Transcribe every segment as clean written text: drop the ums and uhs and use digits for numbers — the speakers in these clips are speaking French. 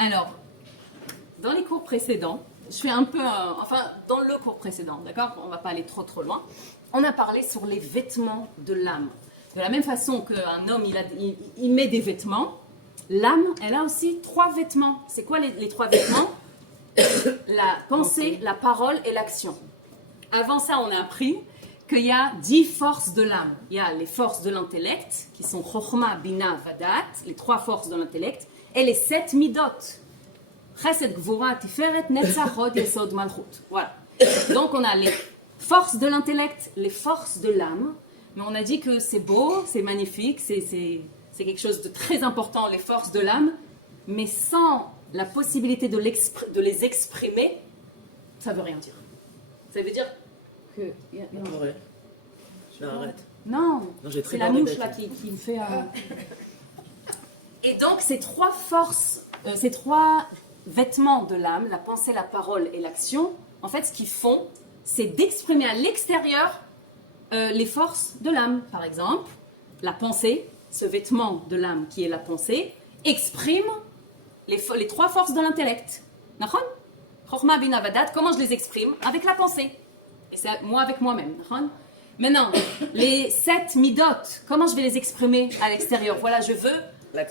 Alors, dans les cours précédents, je fais un peu, enfin, dans le cours précédent, d'accord? On ne va pas aller trop loin. On a parlé sur les vêtements de l'âme. De la même façon qu'un homme, il met des vêtements, l'âme, elle a aussi 3 vêtements. C'est quoi les 3 vêtements? La pensée, la parole et l'action. Avant ça, on a appris qu'il y a 10 forces de l'âme. Il y a les forces de l'intellect, qui sont Chokhma, Bina, Vadat, les 3 forces de l'intellect, et les 7 midot. Chesed, Gvura, Tiferet, Netzach, Hod, Yesod, Malchut. Voilà. Donc on a les forces de l'intellect, les forces de l'âme, mais on a dit que c'est beau, c'est magnifique, c'est quelque chose de très important, les forces de l'âme, mais sans la possibilité de les exprimer, ça veut rien dire. Ça veut dire que... Ouais. Je l'arrête. Non, c'est la mouche là qui me fait... Et donc ces 3 forces, ces 3 vêtements de l'âme, la pensée, la parole et l'action, en fait ce qu'ils font, c'est d'exprimer à l'extérieur les forces de l'âme. Par exemple, la pensée, ce vêtement de l'âme qui est la pensée, exprime les 3 forces de l'intellect. Nachon? Chokhma, Bina, Vadat, comment je les exprime? Avec la pensée. Et c'est moi avec moi-même. Maintenant, les 7 midot, comment je vais les exprimer à l'extérieur? Voilà, je veux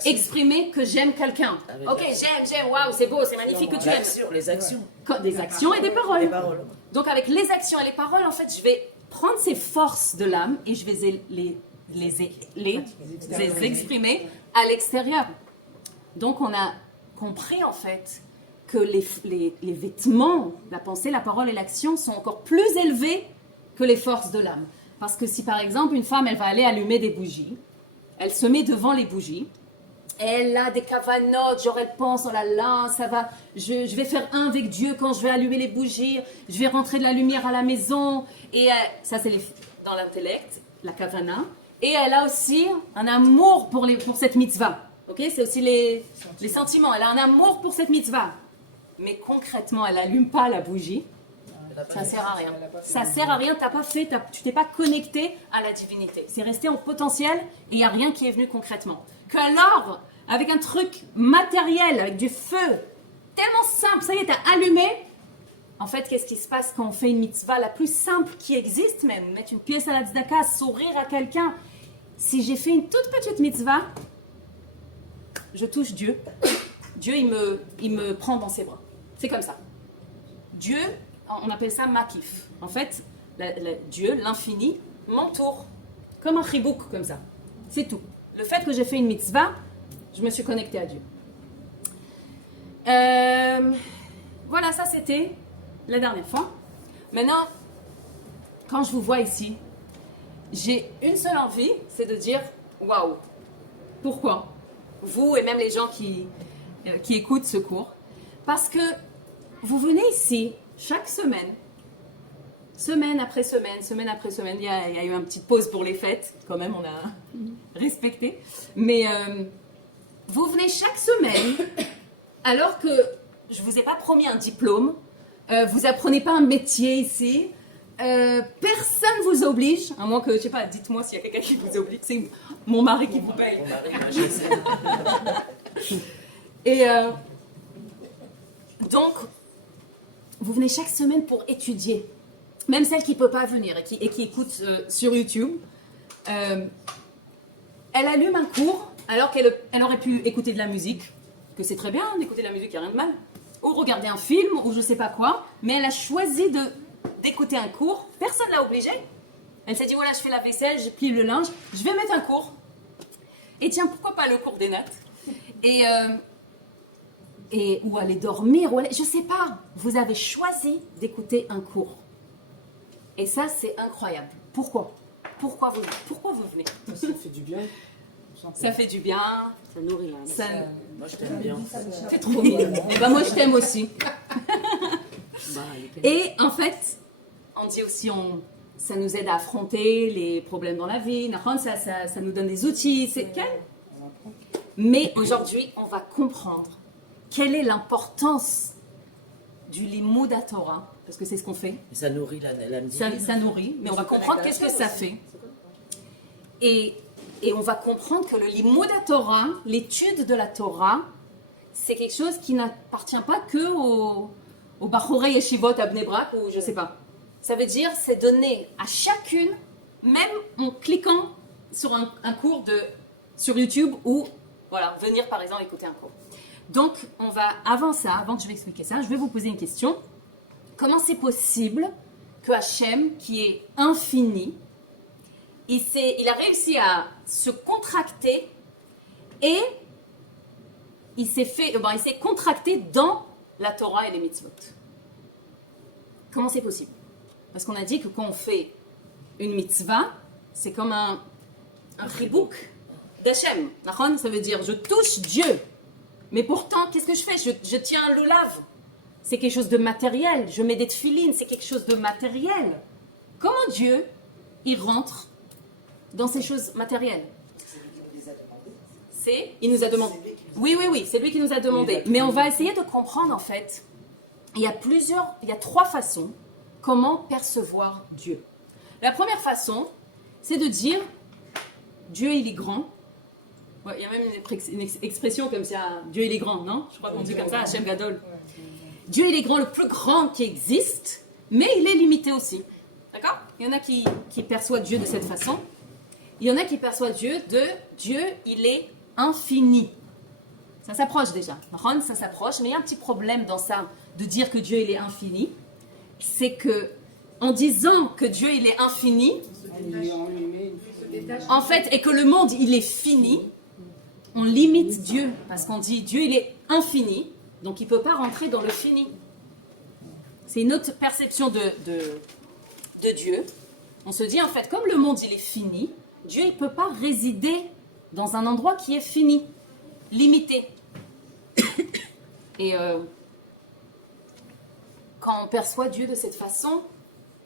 exprimer que j'aime quelqu'un. Ok, j'aime, waouh, c'est beau, c'est magnifique que tu aimes. Les actions. Des actions et des paroles. Les paroles. Donc avec les actions et les paroles, en fait, je vais prendre ces forces de l'âme et je vais les exprimer à l'extérieur. Donc on a compris en fait que les vêtements, la pensée, la parole et l'action sont encore plus élevés que les forces de l'âme. Parce que si par exemple une femme, elle va aller allumer des bougies, elle se met devant les bougies, elle a des cavanotes, genre elle pense, oh là là, ça va, je vais faire un avec Dieu quand je vais allumer les bougies, je vais rentrer de la lumière à la maison, et ça c'est dans l'intellect, la kavana, et elle a aussi un amour pour cette mitzvah, ok? C'est aussi les sentiments, elle a un amour pour cette mitzvah, mais concrètement elle n'allume pas la bougie, ça sert à rien. Ça sert à rien, tu t'es pas connecté à la divinité. C'est resté en potentiel et il n'y a rien qui est venu concrètement. Que alors, avec un truc matériel, avec du feu, tellement simple, ça y est, t'as allumé. En fait, qu'est-ce qui se passe quand on fait une mitzvah la plus simple qui existe même? Mettre une pièce à la tzedaka, sourire à quelqu'un. Si j'ai fait une toute petite mitzvah, je touche Dieu. Dieu, il me prend dans ses bras. C'est comme ça. Dieu... On appelle ça makif. En fait, Dieu, l'infini, m'entoure. Comme un chibouk, comme ça. C'est tout. Le fait que j'ai fait une mitzvah, je me suis connectée à Dieu. Voilà, ça c'était la dernière fois. Maintenant, quand je vous vois ici, j'ai une seule envie, c'est de dire waouh. Pourquoi? Vous et même les gens qui écoutent ce cours. Parce que vous venez ici chaque semaine après semaine, il y a eu une petite pause pour les fêtes, quand même, on a respecté. Mais vous venez chaque semaine, alors que je ne vous ai pas promis un diplôme, vous apprenez pas un métier ici, personne ne vous oblige, à moins que, je sais pas, dites-moi s'il y a quelqu'un qui vous oblige, c'est mon mari qui vous paye. Mon mari, moi, je sais. Et donc, vous venez chaque semaine pour étudier. Même celle qui ne peut pas venir et qui écoute sur YouTube, elle allume un cours alors qu'elle aurait pu écouter de la musique, que c'est très bien d'écouter de la musique, il n'y a rien de mal, ou regarder un film, ou je ne sais pas quoi, mais elle a choisi d'écouter un cours, personne ne l'a obligée. Elle s'est dit, voilà, je fais la vaisselle, je plie le linge, je vais mettre un cours. Et tiens, pourquoi pas le cours des notes? Ou aller dormir, je sais pas. Vous avez choisi d'écouter un cours. Et ça, c'est incroyable. Pourquoi vous venez? Ça fait du bien. Ça fait du bien. Ça nourrit l'âme. Moi, je t'aime bien. C'est trop bien. Et ben moi, je t'aime aussi. Et en fait, on dit aussi, ça nous aide à affronter les problèmes dans la vie. Ça nous donne des outils. Mais aujourd'hui, on va comprendre quelle est l'importance du limud Torah, parce que c'est ce qu'on fait. Et ça nourrit l'âme divine. Ça nourrit, mais on va comprendre qu'est-ce que ça fait. Et on va comprendre que le limud Torah, l'étude de la Torah, c'est quelque chose qui n'appartient pas que au Bachorei Yeshivot à Bnei Brak ou je sais pas. Ça veut dire, c'est donné à chacune, même en cliquant sur un cours sur YouTube ou voilà, venir par exemple écouter un cours. Donc, avant que je vais expliquer ça, je vais vous poser une question. Comment c'est possible que Hachem, qui est infini, il a réussi à se contracter et il s'est contracté dans la Torah et les mitzvot. Comment c'est possible? Parce qu'on a dit que quand on fait une mitzvah, c'est comme un ribouk d'Hachem. Ça veut dire je touche Dieu. Mais pourtant, qu'est-ce que je fais? Je tiens un lulav. C'est quelque chose de matériel. Je mets des tefilines, c'est quelque chose de matériel. Comment Dieu, il rentre dans ces choses matérielles? Il nous a demandé. Oui, c'est lui qui nous a demandé. Mais on va essayer de comprendre en fait. Il y a 3 façons comment percevoir Dieu. La première façon, c'est de dire Dieu il est grand. Ouais, il y a même une expression comme ça, Dieu il est grand, non? Je crois qu'on dit comme ça, Hachem Gadol. Dieu il est grand, le plus grand qui existe, mais il est limité aussi. D'accord? Il y en a qui perçoivent Dieu de cette façon. Il y en a qui perçoivent Dieu il est infini. Ça s'approche déjà. Ça s'approche, mais il y a un petit problème dans ça, de dire que Dieu il est infini. C'est que, en disant que Dieu il est infini, en fait, et que le monde il est fini, on limite Dieu, parce qu'on dit Dieu il est infini, donc il ne peut pas rentrer dans le fini. C'est une autre perception de Dieu. On se dit en fait, comme le monde il est fini, Dieu il ne peut pas résider dans un endroit qui est fini, limité. Et quand on perçoit Dieu de cette façon,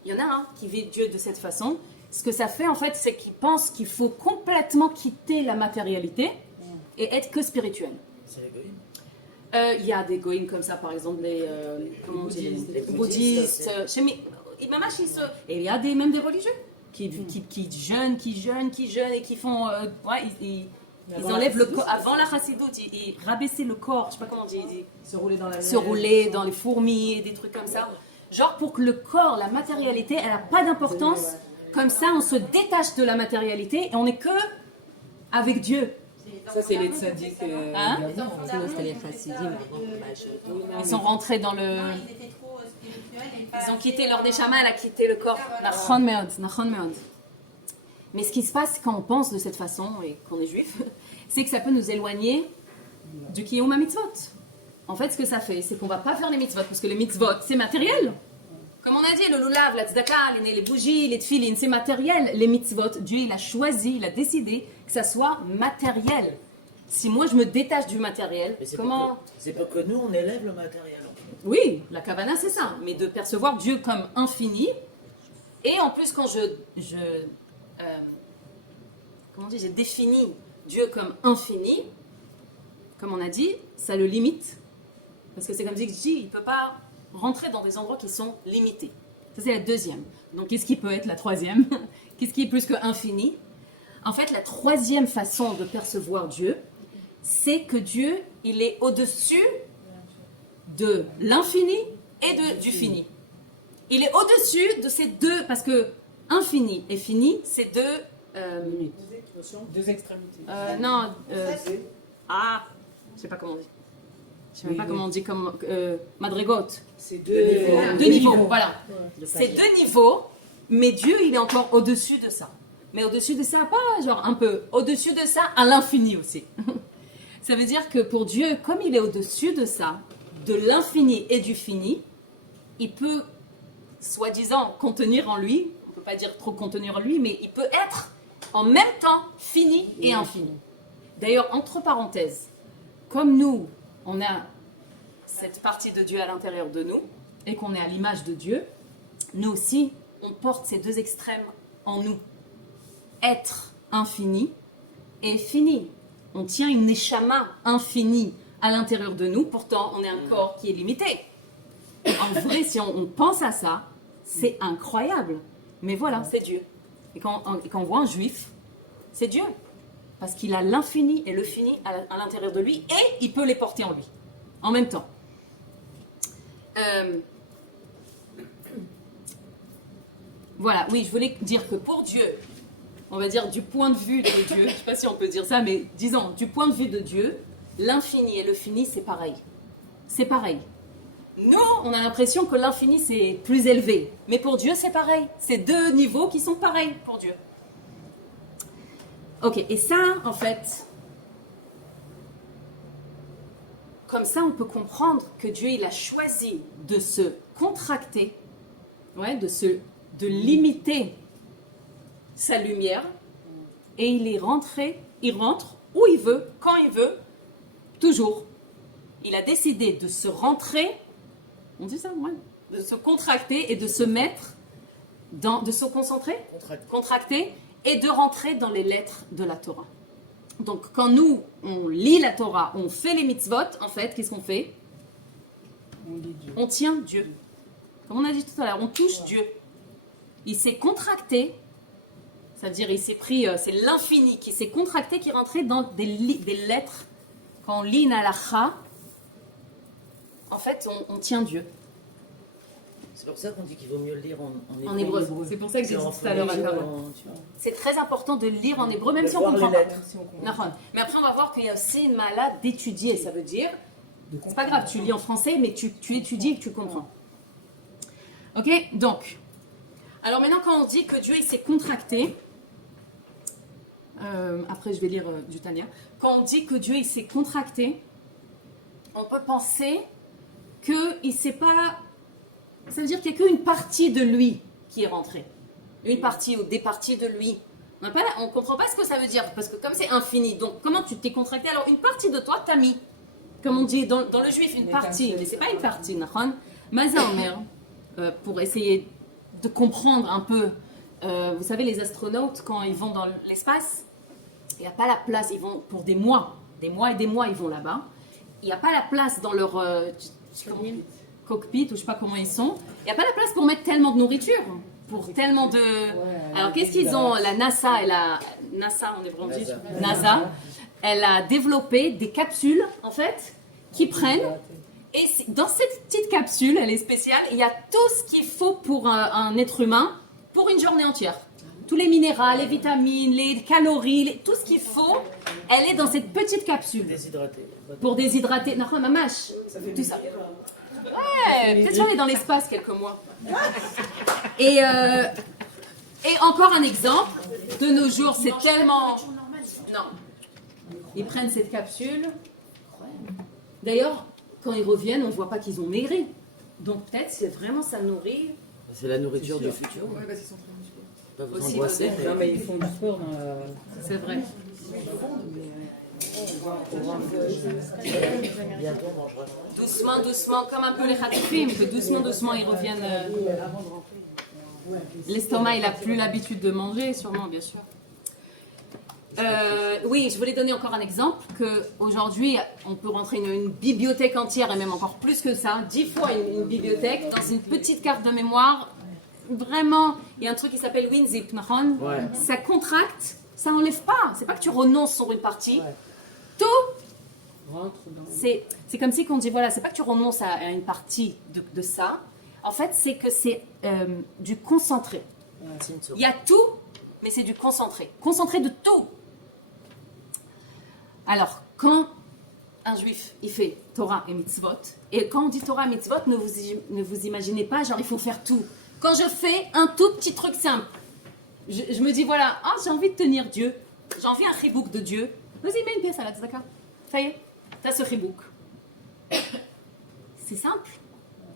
il y en a un qui vit Dieu de cette façon. Ce que ça fait en fait, c'est qu'il pense qu'il faut complètement quitter la matérialité et être que spirituel. C'est les goïms. Il y a des goïms comme ça, par exemple les bouddhistes. Et il y a même des religieux qui jeûnent et qui font... ils enlèvent le corps avant la chassidoute, ils rabaissaient le corps, je sais pas comment on dit, se rouler dans les fourmis et des trucs comme ça. Genre pour que le corps, la matérialité, elle n'a pas d'importance. Comme ça, on se détache de la matérialité et on n'est que avec Dieu. Ça, c'est les tzaddik. Sinon, c'était les chassidim. Ils sont rentrés dans le... Ils étaient trop spirituels. Ils ont quitté leur neshama, elle a quitté le corps. Nachon meod. Mais ce qui se passe quand on pense de cette façon et qu'on est juif, c'est que ça peut nous éloigner du kiyum ha-mitzvot. En fait, ce que ça fait, c'est qu'on ne va pas faire les mitzvot, parce que les mitzvot, c'est matériel. Comme on a dit, le lulav, la tzedaka, les bougies, les tefilines, c'est matériel. Les mitzvot, Dieu, il a choisi, il a décidé que ça soit matériel. Si moi, je me détache du matériel, comment... C'est pas que nous, on élève le matériel. Oui, la kavana, c'est ça. Mais de percevoir Dieu comme infini. Et en plus, quand j'ai défini Dieu comme infini, comme on a dit, ça le limite. Parce que c'est comme si je dis, il ne peut pas rentrer dans des endroits qui sont limités. Ça, c'est la deuxième. Donc, qu'est-ce qui peut être la troisième? Qu'est-ce qui est plus que infini? En fait, la troisième façon de percevoir Dieu, c'est que Dieu, il est au-dessus de l'infini et du fini. Il est au-dessus de ces deux, parce que infini et fini, c'est Deux extrémités. je sais pas comment on dit. Je sais même pas comment on dit comme madrigot. C'est deux niveaux, voilà. C'est 2 niveaux, mais Dieu, il est encore au-dessus de ça. Mais au-dessus de ça, pas genre un peu. Au-dessus de ça, à l'infini aussi. Ça veut dire que pour Dieu, comme il est au-dessus de ça, de l'infini et du fini, il peut, soi-disant, contenir en lui, on ne peut pas dire trop contenir en lui, mais il peut être en même temps fini et infini. D'ailleurs, entre parenthèses, comme nous, on a cette partie de Dieu à l'intérieur de nous, et qu'on est à l'image de Dieu, nous aussi, on porte ces deux extrêmes en nous. Être infini et fini. On tient une neshama infinie à l'intérieur de nous, pourtant on est un corps qui est limité. En vrai, si on pense à ça, c'est incroyable. Mais voilà, c'est Dieu. Et quand on voit un juif, c'est Dieu. Parce qu'il a l'infini et le fini à l'intérieur de lui, et il peut les porter en lui. en même temps. Voilà, oui, je voulais dire que pour Dieu, on va dire du point de vue de Dieu, je ne sais pas si on peut dire ça, mais disons, du point de vue de Dieu, l'infini et le fini, c'est pareil. C'est pareil. Nous, on a l'impression que l'infini, c'est plus élevé. Mais pour Dieu, c'est pareil. C'est deux niveaux qui sont pareils pour Dieu. Ok, et ça, en fait, comme ça, on peut comprendre que Dieu, il a choisi de se contracter, de limiter sa lumière, et il rentre où il veut, quand il veut, toujours. Il a décidé de se rentrer, on dit ça, ouais, de se contracter et de se mettre de se concentrer, contracter, et de rentrer dans les lettres de la Torah. Donc, quand nous, on lit la Torah, on fait les mitzvot, en fait, qu'est-ce qu'on fait? On tient Dieu. Comme on a dit tout à l'heure, on touche Dieu. Il s'est contracté, ça veut dire il s'est pris, c'est l'infini qui s'est contracté, qui est rentré dans des lettres. Quand on lit une halakha, en fait, on tient Dieu. C'est pour ça qu'on dit qu'il vaut mieux le lire En hébreu. C'est pour ça que j'ai dit tout à l'heure à Carole. C'est très important de lire en hébreu, même si on ne comprend pas. Mais après, on va voir qu'il y a aussi une malade d'étudier. Ça veut dire, c'est pas grave, tu lis en français, mais tu étudies et que tu comprends. Ok, donc, alors maintenant, quand on dit que Dieu il s'est contracté, après je vais lire du Tania, quand on dit que Dieu il s'est contracté, on peut penser qu'il s'est pas. Ça veut dire qu'il n'y a qu'une partie de lui qui est rentrée. Une partie ou des parties de lui. On ne comprend pas ce que ça veut dire, parce que comme c'est infini, donc comment tu t'es contracté? Alors une partie de toi t'as mis, comme on dit dans le juif, une partie, mais c'est pas une partie, Maza Omer, pour essayer de comprendre un peu, vous savez les astronautes, quand ils vont dans l'espace, il n'y a pas la place, ils vont pour des mois et des mois ils vont là-bas, il n'y a pas la place dans leur... cockpit, ou je sais pas comment ils sont, il n'y a pas la place pour mettre tellement de nourriture, pour tellement de... Alors qu'est-ce qu'ils ont? La NASA, on est vraiment dit, NASA, elle a développé des capsules, en fait, qui prennent, et dans cette petite capsule, elle est spéciale, il y a tout ce qu'il faut pour un être humain, pour une journée entière. Tous les minéraux, les vitamines, les calories, tout ce qu'il faut, elle est dans cette petite capsule. Déshydraté. Pour déshydrater, non, ma mâche, tout ça. Ouais, peut-être qu'on est dans l'espace quelques mois. Et encore un exemple, de nos jours, c'est tellement... Non. Ils prennent cette capsule. D'ailleurs, quand ils reviennent, on ne voit pas qu'ils ont maigri. Donc peut-être, c'est vraiment ça nourrit. C'est la nourriture du futur. Ouais, parce qu'ils sont très musclés. Pas vous Aussi, angoisser. Non, mais ils font du sport. C'est vrai. Bientôt, on mangera. Doucement, doucement, comme un peu les khatfim, que doucement, doucement, ils reviennent. L'estomac, il n'a plus l'habitude de manger, sûrement, bien sûr. Oui, je voulais donner encore un exemple, qu'aujourd'hui, on peut rentrer une bibliothèque entière, et même encore plus que ça, 10 fois une bibliothèque, dans une petite carte de mémoire. Vraiment, il y a un truc qui s'appelle WinZip, Ouais. ça contracte, ça n'enlève pas. C'est pas que tu renonces sur une partie. Tout, c'est comme si on dit, voilà, c'est pas que tu renonces à une partie de ça. En fait, c'est que c'est du concentré. Il y a tout, mais c'est du concentré. Concentré de tout. Alors, quand un juif, il fait Torah et mitzvot, et quand on dit Torah et mitzvot, ne vous imaginez pas, genre, il faut faire tout. Quand je fais un tout petit truc simple, je me dis, voilà, j'ai envie de tenir Dieu, j'ai envie d'un chibouk de Dieu. Vas-y, mets une pièce à la tzedaka. Ça y est, t'as ce chibouk. C'est simple.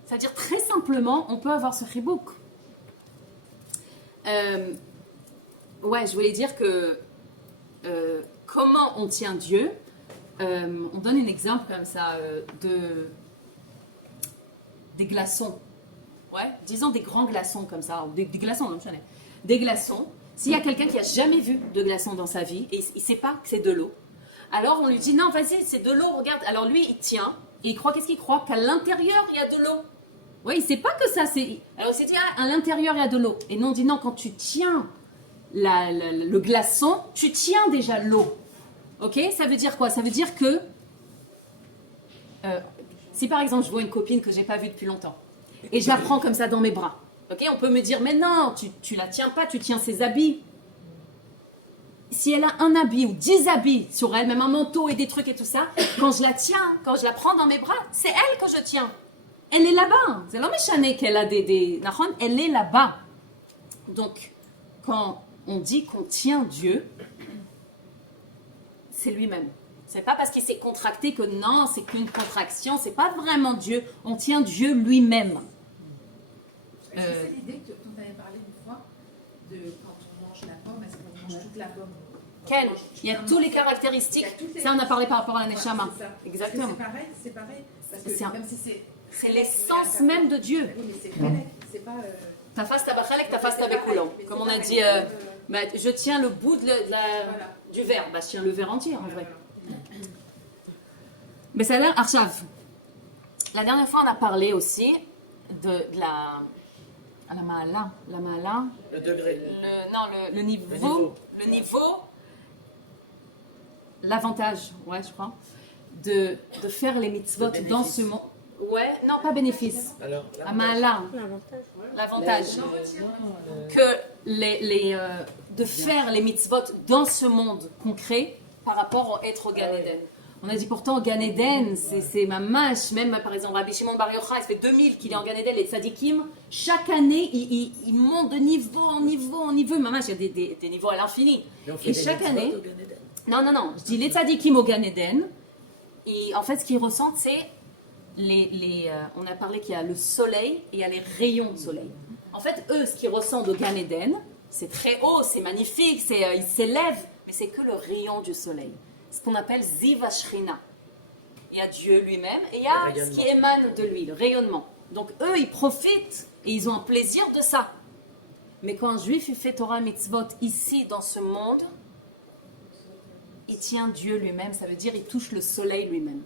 C'est-à-dire, très simplement, on peut avoir ce chibouk. Ouais, je voulais dire que comment on tient Dieu. On donne un exemple comme ça des glaçons. Ouais, disons des grands glaçons comme ça, ou des glaçons, non, des glaçons. S'il y a quelqu'un qui n'a jamais vu de glaçons dans sa vie et il ne sait pas que c'est de l'eau, alors on lui dit non, vas-y, c'est de l'eau, regarde. Alors lui, il tient et il croit, qu'est-ce qu'il croit? Qu'à l'intérieur, il y a de l'eau. Oui, il ne sait pas que ça, c'est. Alors il s'est dit, à l'intérieur, il y a de l'eau. Et non, on dit non, quand tu tiens le glaçon, tu tiens déjà l'eau. Ok? Ça veut dire quoi? Ça veut dire que. Si par exemple je vois une copine que j'ai pas vue depuis longtemps et je la prends comme ça dans mes bras, ok, on peut me dire mais non, tu la tiens pas, tu tiens ses habits. Si elle a un habit ou 10 habits sur elle, même un manteau et des trucs et tout ça, quand je la tiens, quand je la prends dans mes bras, c'est elle que je tiens. Elle est là-bas. C'est l'homme échané qu'elle a des elle est là-bas. Donc, quand on dit qu'on tient Dieu, c'est lui-même. C'est pas parce qu'il s'est contracté que non, c'est qu'une contraction. C'est pas vraiment Dieu. On tient Dieu lui-même. Est-ce que c'est l'idée dont on avait parlé une fois, de quand on mange la pomme, est-ce qu'on mange toute la pomme? Ken, il y a toutes les caractéristiques. Ça, on a parlé par rapport à la Neshama. C'est ça. Exactement. C'est pareil. Parce que C'est un- même si C'est l'essence même de Dieu. Oui, mais c'est connect, c'est pas... Tafas tabachalek, tafas tabekulo. Comme on a dit, bah, je tiens le bout du verre. Bah, je tiens le verre entier, en vrai. Mais ça a l'air archav. La dernière fois, on a parlé aussi de la maala. La maala. Le degré. Le niveau. Le niveau. L'avantage, ouais, je crois, de faire les mitzvot dans ce monde. Ouais, non, pas bénéfice. Alors, La maala. L'avantage. Que de faire les mitzvot dans ce monde concret par rapport à être au Gan Eden. On a dit pourtant au Gan Eden, c'est ma mâche, même par exemple Rabbi Shimon Bar Yochai, ça fait 2000 qu'il est en Gan Eden, les tzadikim, chaque année il monte de niveau en niveau, ma mâche, il y a des niveaux à l'infini. Et chaque année, non, je dis les tzadikim au Gan Eden, et en fait ce qu'ils ressentent c'est on a parlé qu'il y a le soleil et il y a les rayons de soleil. En fait, eux, ce qu'ils ressentent au Gan Eden, c'est très haut, c'est magnifique, ils s'élèvent, mais c'est que le rayon du soleil. Ce qu'on appelle Ziv Ashrina. Il y a Dieu lui-même et il y a ce qui émane de lui, le rayonnement. Donc eux, ils profitent et ils ont un plaisir de ça. Mais quand un juif il fait Torah Mitzvot ici, dans ce monde, il tient Dieu lui-même, ça veut dire il touche le soleil lui-même.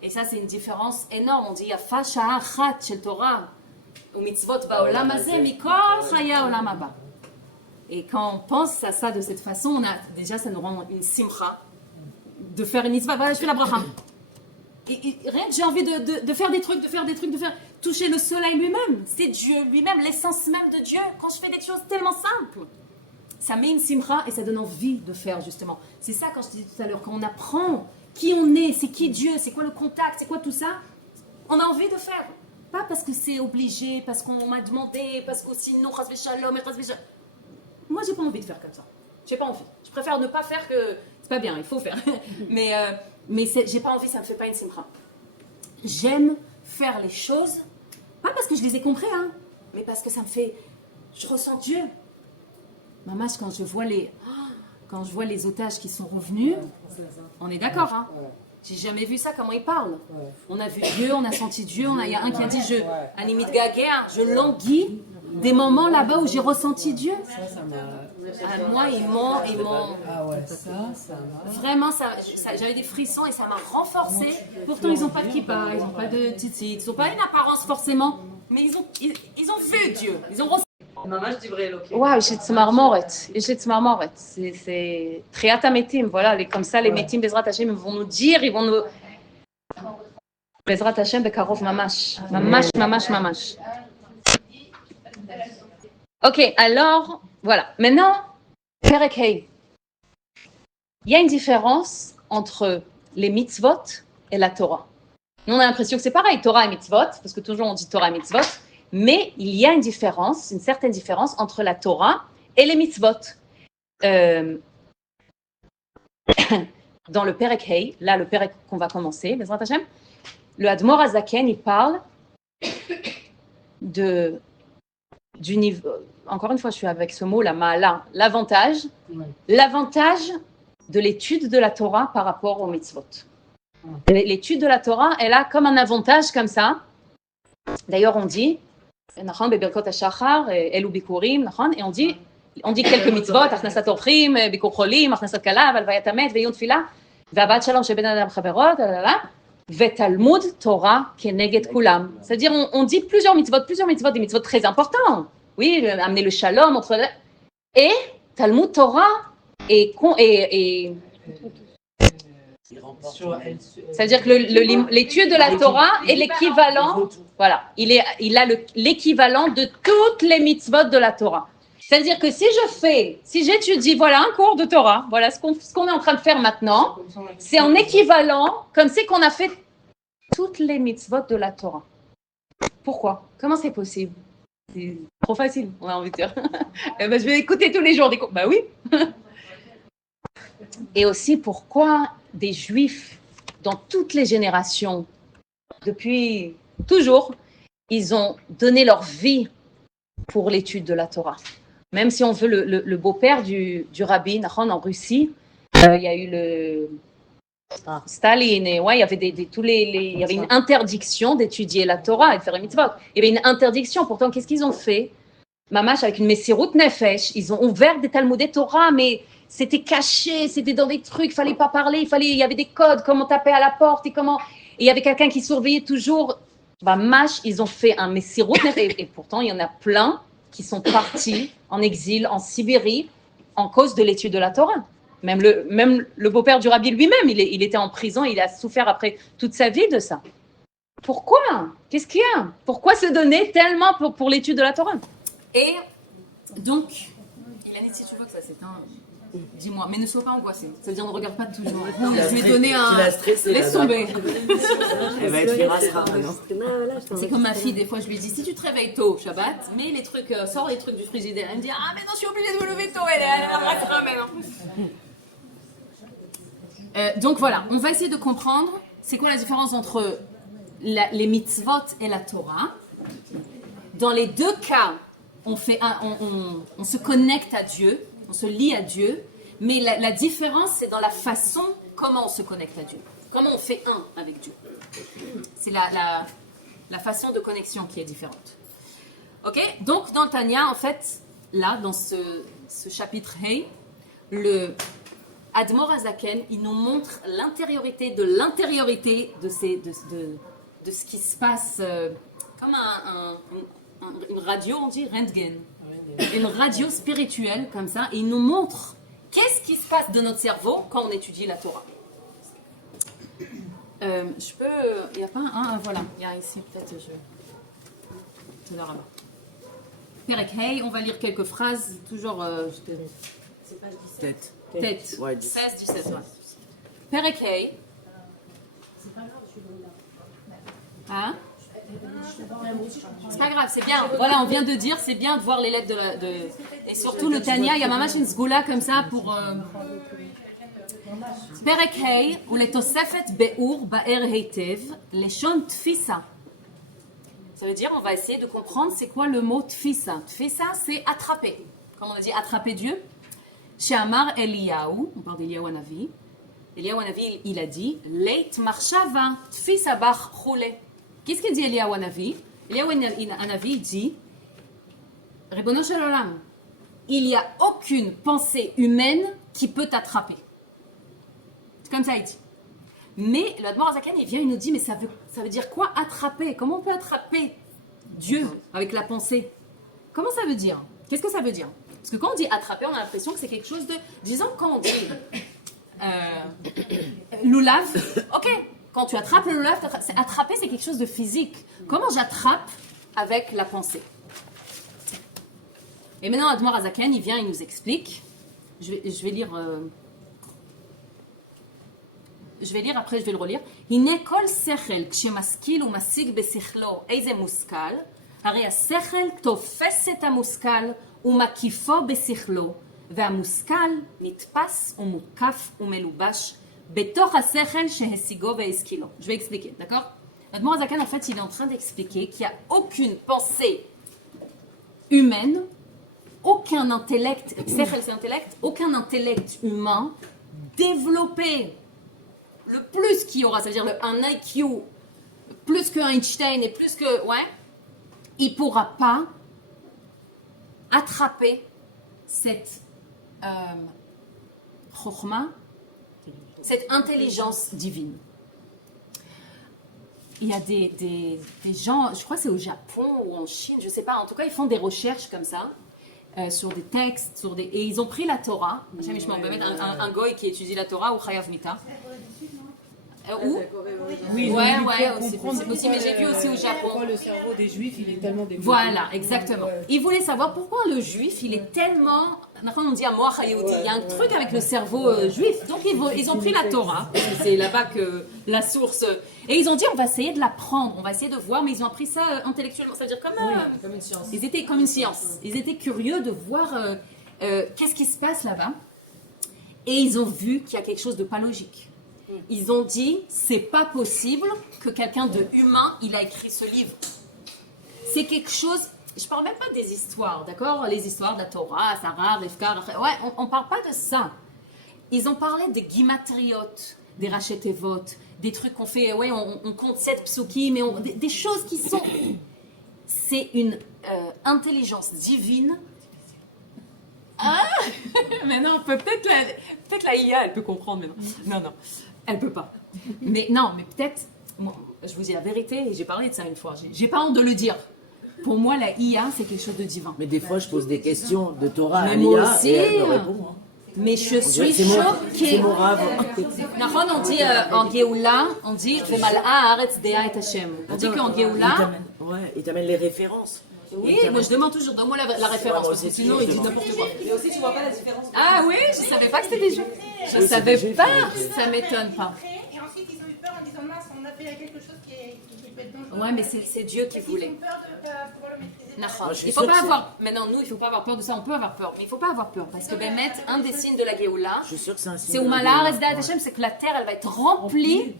Et ça, c'est une différence énorme. On dit Yafa Sha'a Chat Shel Torah ou Mitzvot Ba'olam Hazeh Mikol Chaya Olam Haba. Et quand on pense à ça de cette façon, déjà ça nous rend une simcha de faire une mitzvah. Voilà, je fais la bracha. Et rien que j'ai envie de faire des trucs, de faire toucher le soleil lui-même. C'est Dieu lui-même, l'essence même de Dieu. Quand je fais des choses tellement simples, ça met une simcha et ça donne envie de faire justement. C'est ça quand je te disais tout à l'heure, quand on apprend qui on est, c'est qui Dieu, c'est quoi le contact, c'est quoi tout ça, on a envie de faire. Pas parce que c'est obligé, parce qu'on m'a demandé, parce que sinon, chas v'shalom et chas v'shalom. Moi, j'ai pas envie de faire comme ça. J'ai pas envie. Je préfère ne pas faire que... C'est pas bien, il faut faire. mais j'ai pas envie, ça me fait pas une simcha. J'aime faire les choses, pas parce que je les ai compris, hein, mais parce que ça me fait... Je ressens Dieu. Maman, quand je vois les otages qui sont revenus, on est d'accord, hein. J'ai jamais vu ça, comment ils parlent. On a vu Dieu, on a senti Dieu, il y a un qui a dit, Animit Gaguer, je languis des moments là-bas où j'ai ressenti Dieu. Moi, ils m'ont... Ah ouais, ça m'a... Vraiment, j'avais des frissons et ça m'a renforcé. Pourtant, ils n'ont pas de kippa, ils n'ont pas de tzitzit, ils n'ont pas une apparence forcément, mais ils ont vu Dieu, ils ont ressenti. וואו, יש לי צמרמורת, c'est תחיית המתים, voilà, comme ça, les מתים בעזרת השם, ils vont nous dire, ils vont nous... בעזרת השם בקרוב ממש. Ok, alors, voilà, maintenant, Perek Hei. Il y a une différence entre les mitzvot et la Torah. Nous, on a l'impression que c'est pareil, Torah et mitzvot, parce que toujours on dit Torah et mitzvot, mais il y a une différence, une certaine différence entre la Torah et les mitzvot. Dans le Perek Hei, là le Perek qu'on va commencer, Bezrat Hashem, le Admor Hazaken, il parle du niveau, encore une fois je suis avec ce mot, la ma'ala, l'avantage de l'étude de la Torah par rapport aux mitzvot. L'étude de la Torah, elle a comme un avantage comme ça. D'ailleurs on dit, et on dit quelques mitzvot, achnasat orchim, bikur cholim, achnasat kalav, alvayat hamet, veyun tfila, ve'abat shalom sheben adam chaverot, ve'talmud Torah keneged kulam. C'est-à-dire, on dit plusieurs mitzvot, des mitzvot très importants. Oui, amener le shalom, et Talmud Torah et Il remporte. C'est-à-dire que l'étude de la Torah est l'équivalent, voilà, il a l'équivalent de toutes les mitzvot de la Torah. C'est-à-dire que si j'étudie, voilà un cours de Torah, voilà ce qu'on est en train de faire maintenant, c'est en équivalent, comme c'est qu'on a fait toutes les mitzvot de la Torah. Pourquoi? Comment c'est possible? C'est trop facile, on a envie de dire. Eh ben, je vais écouter tous les jours des cours. Bah oui. Et aussi pourquoi des Juifs dans toutes les générations, depuis toujours, ils ont donné leur vie pour l'étude de la Torah. Même si on veut le beau-père du rabbi Nachon en Russie, il y a eu le Staline, et ouais, il y avait il y avait une interdiction d'étudier la Torah et de faire une mitzvot. Il y avait une interdiction. Pourtant, qu'est-ce qu'ils ont fait? Mamash, avec une Messirut Nefesh, ils ont ouvert des Talmudei Torah, mais c'était caché, c'était dans des trucs, il fallait pas parler, il y avait des codes, comment taper à la porte et il y avait quelqu'un qui surveillait toujours. Mamash, ils ont fait un Messirut Nefesh, et pourtant il y en a plein qui sont partis en exil en Sibérie en cause de l'étude de la Torah. Même le beau-père du rabbi lui-même, il était en prison, il a souffert après toute sa vie de ça. Pourquoi? Qu'est-ce qu'il y a? Pourquoi se donner tellement pour l'étude de la Torah? Et donc, Ilanit, si tu veux que ça s'éteint, dis-moi, mais ne sois pas angoissée. Ça veut dire ne regarde pas toujours. Je vais donner un. Laisse tomber. Elle va être firasra maintenant. C'est comme ma fille, des fois je lui dis si tu te réveilles tôt, Shabbat, mets les trucs, sors les trucs du frigidaire. Elle me dit ah, mais non, je suis obligée de me lever tôt. Elle arrêtera maintenant. Donc voilà, on va essayer de comprendre c'est quoi la différence entre les mitzvot et la Torah. Dans les deux cas, on se connecte à Dieu, on se lie à Dieu, mais la différence, c'est dans la façon comment on se connecte à Dieu, comment on fait un avec Dieu. C'est la façon de connexion qui est différente. Ok? Donc, dans le Tanya, en fait, là, dans ce chapitre Hey, le Admor Azaken, il nous montre l'intériorité de ce qui se passe, comme une radio, on dit Rentgen. Une radio spirituelle comme ça, et il nous montre qu'est-ce qui se passe de notre cerveau quand on étudie la Torah. Il n'y a pas un, voilà, il y a ici peut-être, tout à l'heure là-bas. Perek Hey, on va lire quelques phrases, toujours, Tête. ouais, 16, 17, ouais. Perek Hey. Hein? C'est pas grave, c'est bien. Voilà, on vient de dire, c'est bien de voir les lettres et surtout le Tanya, il y a Mamash une sgoula comme ça pour Perek Hey, ou les Tosefet Beur Ba'er Heitev, les Shon Tfisa. Ça veut dire, on va essayer de comprendre c'est quoi le mot Tfisa. Tfisa, c'est attraper. Comme on a dit, attraper Dieu. Chez Amar Eliyahu, on parle d'Eliyahu Hanavi. Eliyahu Hanavi, il a dit, Leit Marshava Tfisa Bach Chole. Qu'est-ce qu'il dit Eliyahu Hanavi? Eliyahu Hanavi dit, Ribono Shel Olam, il n'y a aucune pensée humaine qui peut t'attraper. C'est comme ça il dit. Mais l'Admor Azaken, il vient, il nous dit, mais ça veut dire quoi attraper? Comment on peut attraper Dieu avec la pensée? Comment ça veut dire? Qu'est-ce que ça veut dire? Parce que quand on dit attraper, on a l'impression que c'est quelque chose de... Disons, quand on dit loulav, ok, quand tu attrapes le loulav, attraper, c'est quelque chose de physique. Comment j'attrape avec la pensée? Et maintenant, Admor Azaken, il vient, il nous explique. Je vais lire... Je vais lire, après je vais le relire. Hine kol sechel, kshemaskil ou masig besichlo, eize muskal, הרי השכל תופס את המושכל ומקיפו בשכלו, והמושכל נתפס ומוקף ומלובש בתוך השכל שהשיגו והשכילו. Je vais expliquer, d'accord? L'Admor Azaken, en fait, il est en train d'expliquer qu'il n'y a aucune pensée humaine, aucun intellect, sechel c'est intellect, aucun intellect humain développé le plus qu'il y aura, c'est-à-dire un IQ plus que Einstein et plus que... Ouais, il ne pourra pas attraper cette chokhma, cette intelligence divine. Il y a des gens, je crois que c'est au Japon ou en Chine, je ne sais pas, en tout cas ils font des recherches comme ça, sur des textes, et ils ont pris la Torah, on peut mettre un goy qui étudie la Torah ou Chayav Mita. Où? Oui, Ouais, ils ont ouais, voulu c'est comprendre possible, mais j'ai vu aussi au Japon. Pourquoi le cerveau des Juifs, il est tellement développé. Voilà, exactement. Ils voulaient savoir pourquoi le juif, il est tellement... On dit à moi, il y a un truc avec le cerveau juif. Donc ils ont pris la Torah, parce que c'est là-bas que la source... Et ils ont dit, on va essayer de l'apprendre, on va essayer de voir, mais ils ont appris ça intellectuellement. C'est-à-dire comme une science. Ils étaient comme une science. Ils étaient curieux de voir qu'est-ce qui se passe là-bas. Et ils ont vu qu'il y a quelque chose de pas logique. Ils ont dit, c'est pas possible que quelqu'un de humain, il a écrit ce livre. C'est quelque chose, je parle même pas des histoires, d'accord? Les histoires de la Torah, Sarah, Rivka, ouais, on parle pas de ça. Ils ont parlé des gimatriotes, des rachetevot, des trucs qu'on fait, ouais, on compte 7 psukim, mais des choses qui sont... C'est une intelligence divine. Ah, mais non, peut-être la IA, elle peut comprendre, mais non, elle peut pas. Mais non, mais peut-être, moi, je vous dis la vérité, et j'ai parlé de ça une fois, j'ai pas honte de le dire. Pour moi, la IA, c'est quelque chose de divin. Mais des fois, je pose des questions de Torah à Mais moi l'IA aussi. et elle me répond. Hein. Mais je suis C'est choquée. mon rave. Nahon, on dit en Géoula, on dit Vemal'a haaretz dea et Hashem. On dit qu'en Géoula, Ouais, il t'amène les références. oui, moi je demande toujours, donne-moi la référence, parce que sinon ils disent n'importe quoi. Et aussi, tu vois pas la différence. Ah oui, je savais pas que c'était des jeux. Je savais pas, ça m'étonne pas. Et ensuite, ils ont eu peur en disant mince, on a fait quelque chose qui peut être dangereux. Ouais, mais c'est Dieu qui Ils voulait. ont peur de pouvoir le maîtriser. Nahon. je suis Il faut sûre pas que avoir. Maintenant, nous, il faut pas avoir peur de ça. On peut avoir peur, mais il faut pas avoir peur parce que Bémet, un des signes de la Géoula, Je suis sûr que c'est un signe. c'est Umala Aretz Da'at Hashem, c'est que la terre, elle va être remplie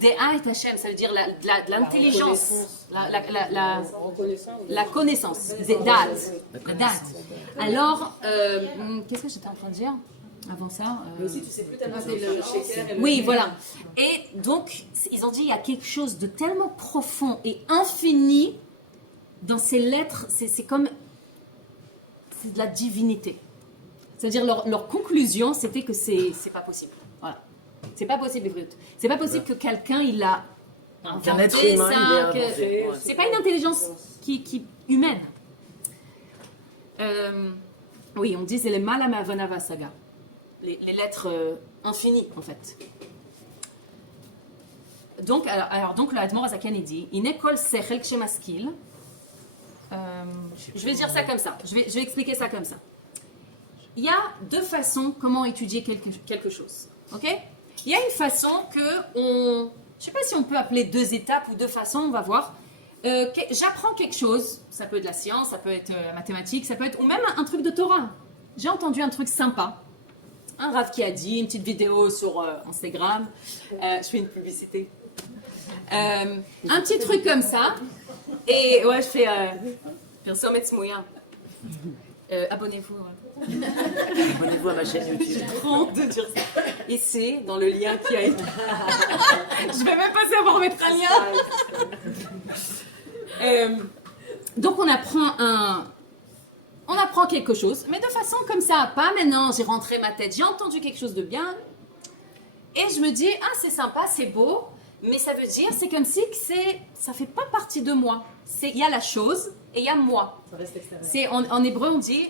des Ha'et Hashem, ça veut dire de l'intelligence, la connaissance, des dates, la date. Alors, qu'est-ce que j'étais en train de dire avant ça Oui, voilà. Et donc, ils ont dit, il y a quelque chose de tellement profond et infini dans ces lettres, c'est comme, c'est de la divinité. C'est-à-dire, leur conclusion, c'était que c'est pas possible. Voilà. C'est pas possible, Evryut. C'est pas possible que quelqu'un, il a Qu'un être inventé humain, ça, il ait inventé. Ouais. c'est pas une intelligence qui humaine. Oui, on dit c'est les Malamavonava Saga. Les lettres infinies, en fait. Donc, donc le Admor Azaken, il dit Inekol Sechel Kshemaskil. Je vais dire ça comme ça. Je vais expliquer ça comme ça. Il y a deux façons comment étudier quelque chose. Ok? Il y a une façon que je ne sais pas si on peut appeler deux étapes ou deux façons, on va voir. J'apprends quelque chose, ça peut être de la science, ça peut être mathématique, ça peut être, ou même un truc de Torah. J'ai entendu un truc sympa. Un Rav qui a dit, une petite vidéo sur Instagram. Je fais une publicité. Un petit truc comme ça. Et ouais, je fais Persomet Smouya. Abonnez-vous. Ouais. Abonnez-vous à ma chaîne YouTube. J'ai trop honte de dire ça. Ici, dans le lien qui a été. Je vais même pas savoir mettre un lien. Donc on apprend quelque chose, mais de façon comme ça, pas maintenant, j'ai rentré ma tête, j'ai entendu quelque chose de bien, et je me dis, ah c'est sympa, c'est beau, mais ça veut dire, c'est comme si ça fait pas partie de moi. Il y a la chose, et il y a moi. En hébreu, on dit,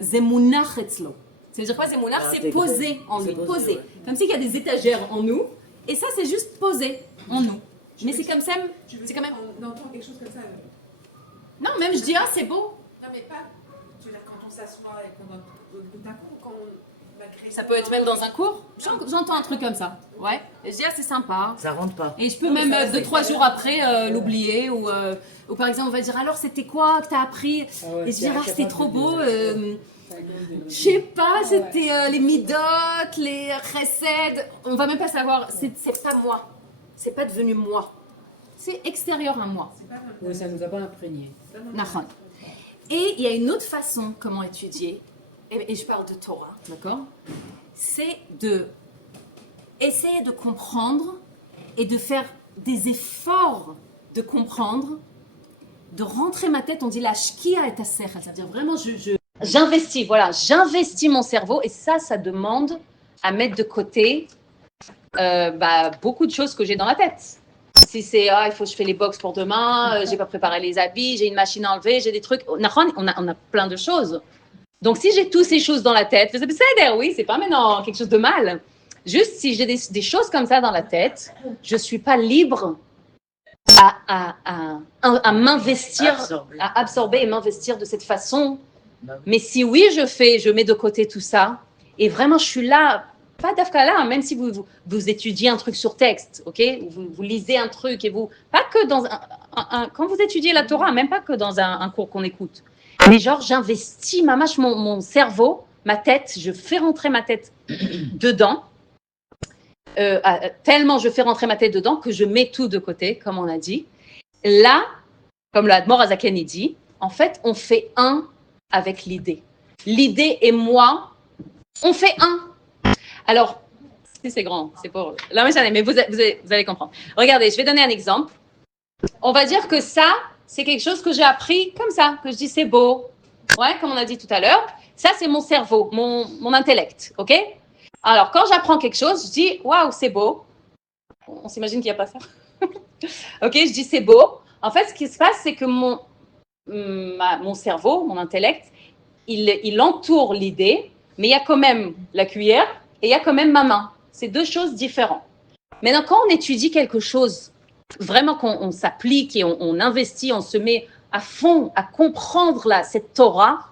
zemunach etzlo. Ça veut dire quoi, zemunach? C'est posé en lui, posé. Ouais. Comme s'il y a des étagères en nous, et ça c'est juste posé en nous. Mais c'est comme ça, c'est quand même... On entend quelque chose comme ça. Non, même je dis, ah c'est beau. Non, mais pas. Tu veux dire, quand on s'assoit et qu'on d'un coup, quand on va créer. Ça peut être même dans un cours. J'entends un truc comme ça. Ouais. Et je dis, ah, c'est sympa. Ça rentre pas. Et je peux même 2-3 jours après l'oublier. Ou par exemple, on va dire, alors c'était quoi que t'as appris? Et je dis, ah, c'était trop beau. Je sais pas, c'était les midot, les chesed. On va même pas savoir. C'est pas moi. C'est pas devenu moi. C'est extérieur à moi. Oui, ça nous a pas imprégné. Nahon. Et il y a une autre façon comment étudier, et je parle de Torah, d'accord? C'est de essayer de comprendre et de faire des efforts de comprendre, de rentrer ma tête, on dit la shkia et ta sechel, c'est-à-dire vraiment j'investis mon cerveau, et ça demande à mettre de côté beaucoup de choses que j'ai dans la tête. Si c'est il faut que je fais les box pour demain, j'ai pas préparé les habits, j'ai une machine à enlever, j'ai des trucs. On a plein de choses. Donc si j'ai toutes ces choses dans la tête, oui, c'est pas maintenant quelque chose de mal. Juste si j'ai des choses comme ça dans la tête, je ne suis pas libre à m'investir, à absorber et m'investir de cette façon. Mais si oui, je mets de côté tout ça, et vraiment je suis là, pas d'afka là, même si vous étudiez un truc sur texte, ok, vous lisez un truc, et pas que dans quand vous étudiez la Torah, même pas que dans un cours qu'on écoute, mais genre j'investis mon cerveau, ma tête, je fais rentrer ma tête dedans, tellement je fais rentrer ma tête dedans que je mets tout de côté, comme on a dit. Là, comme le Admor Azaken dit, en fait, on fait un avec l'idée. L'idée et moi, on fait un. Alors, si c'est grand, c'est pour... Là, mais vous allez comprendre. Regardez, je vais donner un exemple. On va dire que ça, c'est quelque chose que j'ai appris comme ça, que je dis c'est beau. Ouais, comme on a dit tout à l'heure. Ça, c'est mon cerveau, mon intellect, ok? Alors, quand j'apprends quelque chose, je dis waouh, c'est beau. On s'imagine qu'il n'y a pas ça. Ok, je dis c'est beau. En fait, ce qui se passe, c'est que mon cerveau, mon intellect, il entoure l'idée, mais il y a quand même la cuillère et il y a quand même ma main. C'est deux choses différentes. Maintenant, quand on étudie quelque chose, vraiment qu'on s'applique et on investit, on se met à fond à comprendre cette Torah,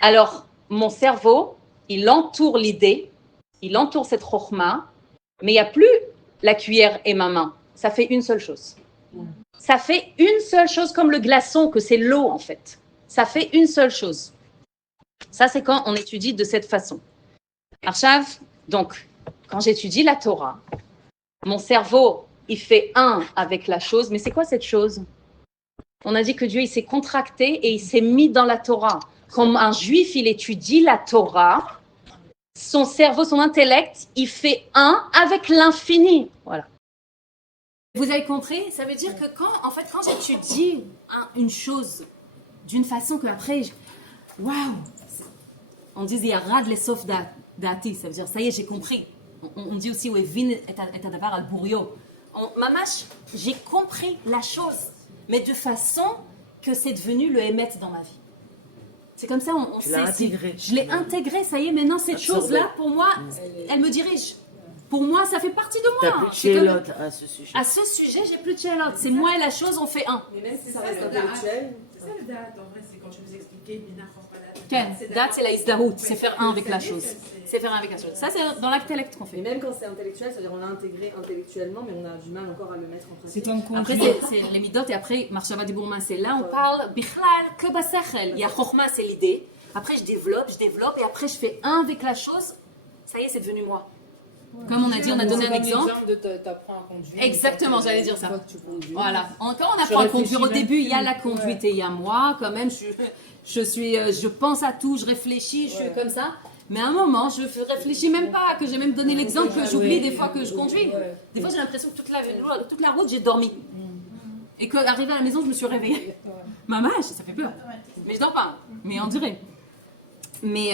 alors mon cerveau, il entoure l'idée, il entoure cette chokhma, mais il n'y a plus la cuillère et ma main. Ça fait une seule chose. Ça fait une seule chose, comme le glaçon, que c'est l'eau en fait. Ça fait une seule chose. Ça, c'est quand on étudie de cette façon. Arshav, donc, quand j'étudie la Torah, mon cerveau, il fait un avec la chose. Mais c'est quoi cette chose? On a dit que Dieu, il s'est contracté et il s'est mis dans la Torah. Comme un juif, il étudie la Torah, son cerveau, son intellect, il fait un avec l'infini. Voilà. Vous avez compris? Ça veut dire que quand j'étudie une chose d'une façon que après, waouh! On dit Yarad les sauf dati, ça veut dire ça y est, j'ai compris. On dit aussi Wevin et adavar al burio. Mamash, j'ai compris la chose, mais de façon que c'est devenu le émet dans ma vie. C'est comme ça, on sait. Intégré. Je l'ai intégré, ça y est, maintenant cette chose-là, pour moi, elle me dirige. Pour moi, ça fait partie de moi. T'as plus de chélotte à ce sujet. À ce sujet, j'ai plus de chélotte. C'est moi et la chose, on fait un. Mais même si ça reste intellectuel. C'est ça le date, en vrai, c'est quand je vous expliquais, Mina Chorpalat. Date, c'est la isdarout, c'est faire un avec la chose. C'est faire un avec la chose. Ça, c'est dans l'intellect qu'on Mais fait. même quand c'est intellectuel, c'est-à-dire on l'a intégré intellectuellement, mais on a du mal encore à le mettre en pratique. C'est comme Après, conduire. c'est les midot et après, Marshava di Bourman, c'est là, on parle bichlal que basachel. Il y a chokma, c'est l'idée. Après, je développe, et après, je fais un avec la chose. Ça y est, c'est devenu moi. Comme on a dit, on a donné un exemple. de t'apprends à conduire. Exactement, j'allais dire ça. Une fois que tu conduis. Voilà. Quand on apprend à conduire au début, il y a la conduite et il y a moi. Quand même, je pense à tout, je réfléchis, je suis comme ça. Mais à un moment, je réfléchis même pas, que j'ai même donné l'exemple que j'oublie des fois que je conduis. Des fois, j'ai l'impression que toute la route, j'ai dormi. Et qu'arrivé à la maison, je me suis réveillée. Maman, ça fait peur. Mais je dors pas. Mais on dirait. Mais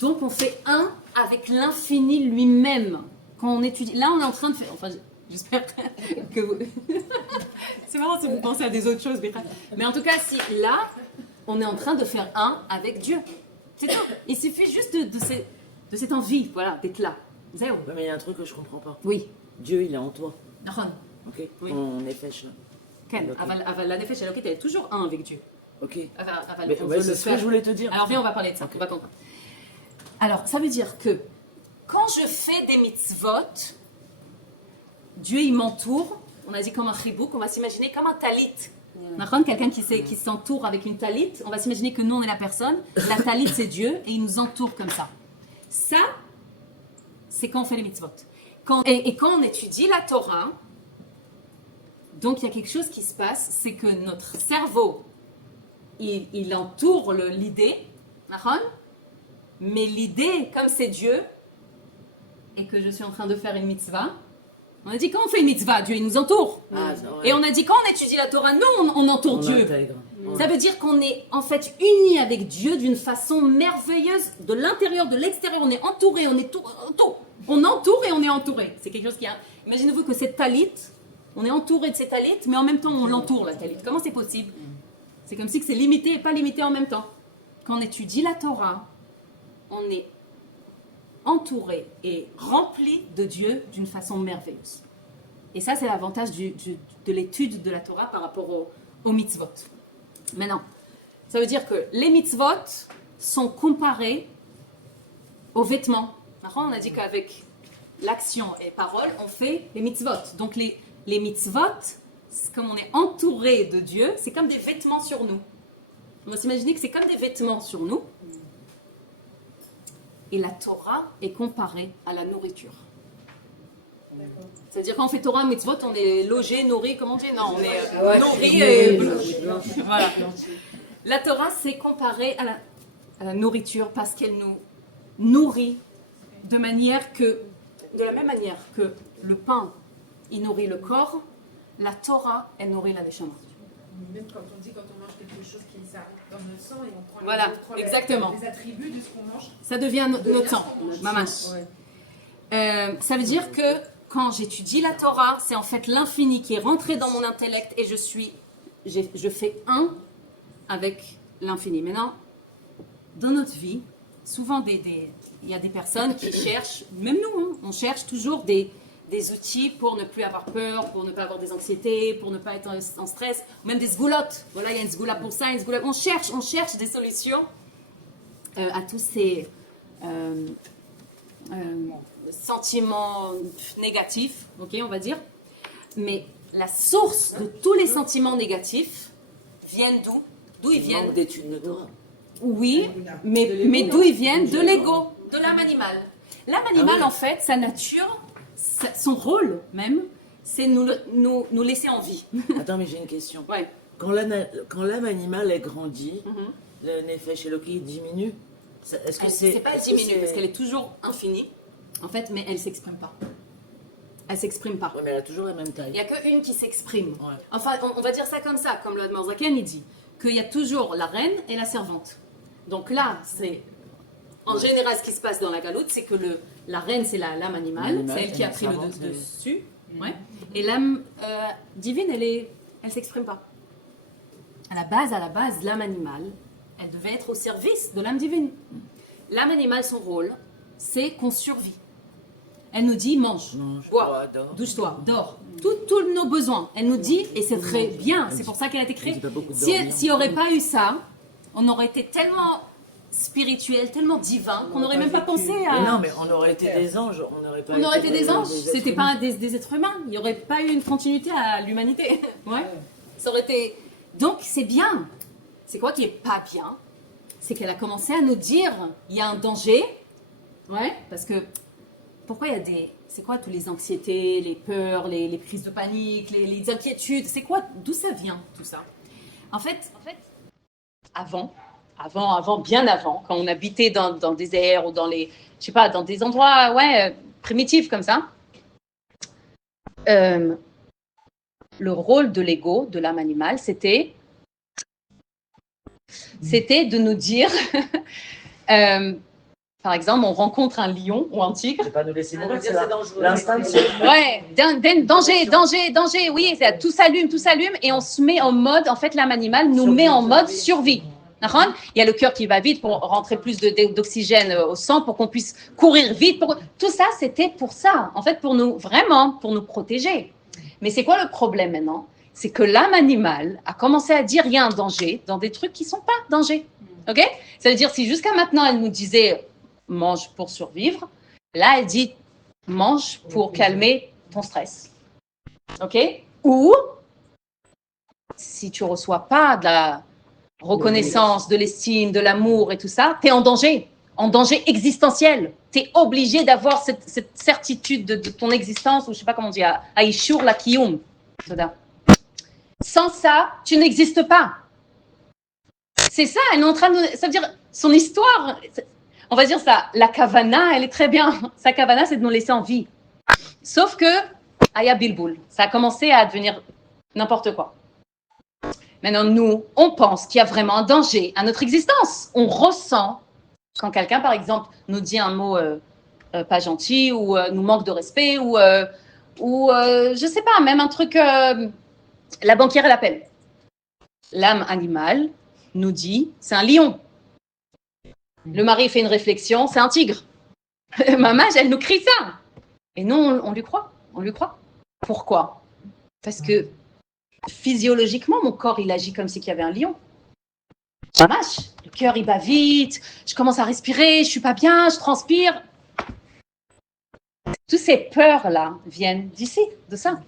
donc, on fait un avec l'infini lui-même. Quand on étudie. Là, on est en train de faire. Enfin, j'espère que vous. C'est marrant si vous pensez à des autres choses. Mais en tout cas, si là, on est en train de faire un avec Dieu. C'est tout. Il suffit juste de cette envie, voilà, d'être là. Zéro. Ouais, mais il y a un truc que je comprends pas. Oui. Dieu, il est en toi. D'accord. Ok. Oui. On est fait là. Ken, Ok. Aval la nefesh elle est toujours un avec Dieu. Ok. Aval, Mais on ouais, veut c'est le ce que faire. je voulais te dire. Alors viens, on va parler de ça. On va comprendre. Alors, ça veut dire que quand je fais des mitzvot, Dieu il m'entoure. On a dit comme un chibouk, on va s'imaginer comme un talit. Quelqu'un qui s'entoure avec une talit, on va s'imaginer que nous on est la personne. La talit c'est Dieu et il nous entoure comme ça. Ça, c'est quand on fait les mitzvot. Et quand on étudie la Torah, donc il y a quelque chose qui se passe, c'est que notre cerveau, il entoure l'idée, mais l'idée, comme c'est Dieu, et que je suis en train de faire une mitzvah, on a dit quand on fait une mitzvah, Dieu il nous entoure. Ah, Et on a dit quand on étudie la Torah, nous on entoure Dieu. intègre. Ça veut dire qu'on est en fait unis avec Dieu d'une façon merveilleuse, de l'intérieur, de l'extérieur, on est entouré, on est tout. On entoure et on est entouré. C'est quelque chose qui a... Imaginez-vous que cette talit, on est entouré de cette talit, mais en même temps on l'entoure la talit. Comment c'est possible? C'est comme si que c'est limité et pas limité en même temps. Quand on étudie la Torah, on est entourés et remplis de Dieu d'une façon merveilleuse. Et ça, c'est l'avantage de l'étude de la Torah par rapport aux mitzvot. Maintenant, ça veut dire que les mitzvot sont comparés aux vêtements. On a dit qu'avec l'action et parole, on fait les mitzvot. Donc les mitzvot, comme on est entouré de Dieu, c'est comme des vêtements sur nous. On va s'imaginer que c'est comme des vêtements sur nous. Et la Torah est comparée à la nourriture. C'est-à-dire quand on fait Torah, mitzvot, on est logé, nourri, comment on dit? Non, on est nourri et... Voilà. La Torah, c'est comparé à la nourriture parce qu'elle nous nourrit de la même manière que le pain, il nourrit le corps, la Torah, elle nourrit la neshama. Même quand on dit quand on mange quelque chose qui s'arrête dans notre sang et on prend, Voilà, exactement. les attributs de ce qu'on mange. Ça devient notre sang, mamash. Ça veut dire que quand j'étudie la Torah, c'est en fait l'infini qui est rentré dans mon intellect et je fais un avec l'infini. Maintenant, dans notre vie, souvent il y a des personnes qui cherchent, même nous, on cherche toujours des outils pour ne plus avoir peur, pour ne pas avoir des anxiétés, pour ne pas être en stress, ou même des sgoulottes. Voilà, il y a une sgoula pour ça, une sgoula... On cherche des solutions à tous ces sentiments négatifs, ok, on va dire. Mais la source de tous les sentiments négatifs viennent d'où? D'où ils viennent? Manque d'études de Torah. Oui, mais d'où ils viennent? De l'ego, de l'âme animale. L'âme animale, en fait, sa nature, son rôle même, c'est nous laisser en vie. Attends, mais j'ai une question. Ouais. Quand l'âme animale est grandie, le nefesh Eloki diminue. Est-ce que C'est pas diminué, parce qu'elle est toujours infinie, en fait, mais elle s'exprime pas. Elle s'exprime pas. Oui, mais elle a toujours la même Il taille. n'y a qu'une qui s'exprime. Ouais. Enfin, on va dire ça comme ça, comme le Admarzaken, il dit, qu'il y a toujours la reine et la servante. Donc là, c'est... En général, ce qui se passe dans la galoute, c'est que la reine, c'est l'âme animale, c'est elle qui a pris le dessus. Ouais. Et l'âme divine, elle s'exprime pas. À la base, l'âme animale, elle devait être au service de l'âme divine. L'âme animale, son rôle, c'est qu'on survit. Elle nous dit, mange, bois, dors. douche-toi, dors. Tous nos besoins. Elle nous dit, et c'est très bien, c'est pour ça qu'elle a été créée. S'il n'y aurait pas eu ça, on aurait été tellement spirituel, tellement divin, qu'on n'aurait même pas pensé à... Mais non, mais on aurait été des anges. On aurait été des anges, êtres c'était humains. pas des êtres humains. Il n'y aurait pas eu une continuité à l'humanité. Ouais. Ça aurait été... Donc, c'est bien. C'est quoi qui est pas bien? C'est qu'elle a commencé à nous dire, il y a un danger. Ouais, parce que... Pourquoi il y a des... C'est quoi toutes les anxiétés, les peurs, les crises de panique, les inquiétudes? C'est quoi? D'où ça vient, tout ça? En fait, bien avant, quand on habitait dans des airs ou dans dans des endroits, primitifs comme ça, le rôle de l'ego, de l'âme animale, c'était de nous dire, par exemple, on rencontre un lion ou un tigre. Ne pas nous laisser mourir, c'est dangereux. l'instinct de survie. Ouais, danger, oui, tout s'allume, et on se met en mode, en fait, l'âme animale nous met en mode survie. Il y a le cœur qui va vite pour rentrer plus d'oxygène au sang, pour qu'on puisse courir vite. Tout ça, c'était pour ça, en fait, pour nous protéger. Mais c'est quoi le problème maintenant? C'est que l'âme animale a commencé à dire il y a un danger dans des trucs qui ne sont pas danger. Ok? Ça veut dire, si jusqu'à maintenant, elle nous disait mange pour survivre, là, elle dit mange pour calmer ton stress. Ok? Ou, si tu ne reçois pas de la reconnaissance, de l'estime, de l'amour et tout ça, tu es en danger existentiel. Tu es obligé d'avoir cette certitude de ton existence, ou je ne sais pas comment on dit, Aishur la Kiyum. Sans ça, tu n'existes pas. C'est ça, elle est en train de... Ça veut dire, son histoire, on va dire ça, la kavana, elle est très bien. Sa kavana, c'est de nous laisser en vie. Sauf que, Aya Bilboul, ça a commencé à devenir n'importe quoi. Maintenant, nous, on pense qu'il y a vraiment un danger à notre existence. On ressent, quand quelqu'un, par exemple, nous dit un mot pas gentil, ou nous manque de respect, ou je sais pas, même un truc, la banquière, elle appelle. L'âme animale nous dit, c'est un lion. Le mari fait une réflexion, c'est un tigre. Maman, elle nous crie ça. Et non, on lui croit. On lui croit. Pourquoi? Parce que physiologiquement, mon corps, il agit comme s'il y avait un lion. Maman, le cœur, il bat vite. Je commence à respirer. Je suis pas bien. Je transpire. Toutes ces peurs-là viennent d'ici, de ça.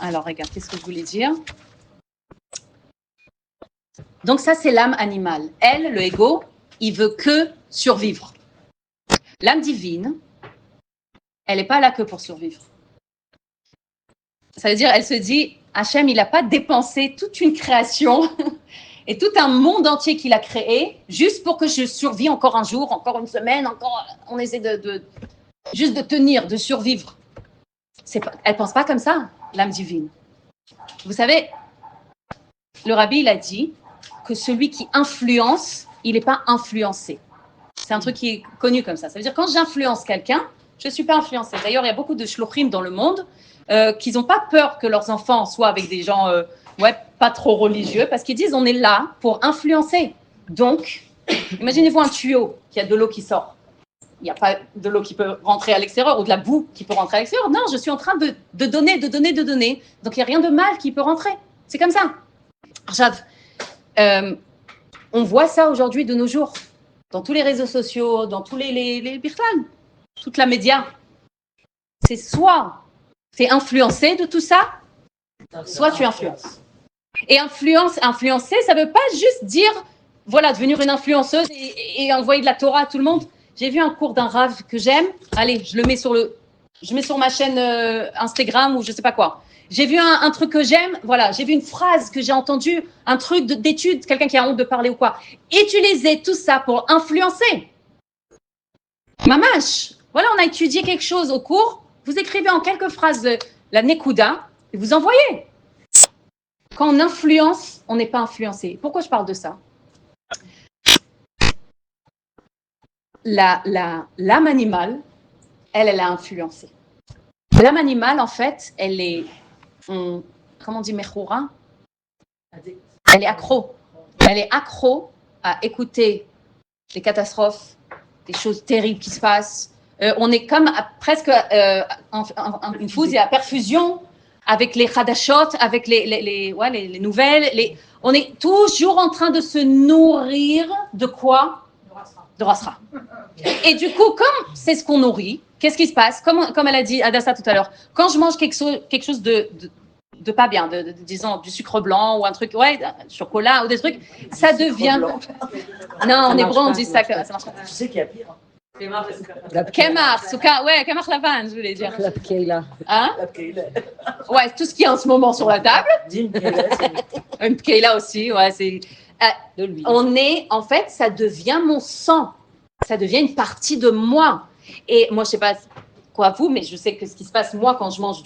Alors, regarde, qu'est-ce que je voulais dire? Donc ça, c'est l'âme animale. Elle, le ego, il veut que survivre. L'âme divine, elle n'est pas là que pour survivre. Ça veut dire, elle se dit, Hachem, il n'a pas dépensé toute une création et tout un monde entier qu'il a créé juste pour que je survive encore un jour, encore une semaine, encore. On essaie juste de tenir, de survivre. Elle ne pense pas comme ça, l'âme divine. Vous savez, le rabbi, il a dit que celui qui influence, il n'est pas influencé. C'est un truc qui est connu comme ça. Ça veut dire quand j'influence quelqu'un, je ne suis pas influencée. D'ailleurs, il y a beaucoup de shlochim dans le monde qui n'ont pas peur que leurs enfants soient avec des gens pas trop religieux parce qu'ils disent on est là pour influencer. Donc, imaginez-vous un tuyau qui a de l'eau qui sort. Il n'y a pas de l'eau qui peut rentrer à l'extérieur ou de la boue qui peut rentrer à l'extérieur. Non, je suis en train de donner. Donc, il n'y a rien de mal qui peut rentrer. C'est comme ça. On voit ça aujourd'hui de nos jours, dans tous les réseaux sociaux, dans tous les birtlan, toute la média. C'est soit tu es influencé de tout ça, soit tu influences. Et influencer, ça ne veut pas juste dire, voilà, devenir une influenceuse et envoyer de la Torah à tout le monde. J'ai vu un cours d'un rav que j'aime. Allez, je mets sur ma chaîne Instagram ou je ne sais pas quoi. J'ai vu un truc que j'aime, voilà, j'ai vu une phrase que j'ai entendue, un truc d'étude, quelqu'un qui a honte de parler ou quoi. Utilisez tout ça pour influencer. Mamash, voilà, on a étudié quelque chose au cours, vous écrivez en quelques phrases la nekuda et vous envoyez. Quand on influence, on n'est pas influencé. Pourquoi je parle de ça? L'âme animale, elle a influencé. L'âme animale, en fait, elle est... comment on dit mechoura? Elle est accro. Elle est accro à écouter les catastrophes, des choses terribles qui se passent. On est comme presque une fusée à perfusion avec les chadashot, avec les nouvelles. On est toujours en train de se nourrir de quoi? De Rasra. Et du coup, comme c'est ce qu'on nourrit, qu'est-ce qui se passe? Comme elle a dit Adassa tout à l'heure, quand je mange quelque chose de pas bien, disons du sucre blanc ou un truc, chocolat ou des trucs, ça devient... Non, en hébreu on dit ça, ça marche pas. Tu sais qu'il y a pire. Kemar, Kemar Lavan, je voulais dire. La pkeila. Hein? La pkeila. Ouais, tout ce qui est en ce moment sur la table. Dis une pkeila, c'est... Une pkeila aussi, ouais, c'est... de l'huile. On est, en fait, ça devient mon sang. Ça devient une partie de moi. Et moi, je sais pas quoi vous, mais je sais que ce qui se passe, moi, quand je mange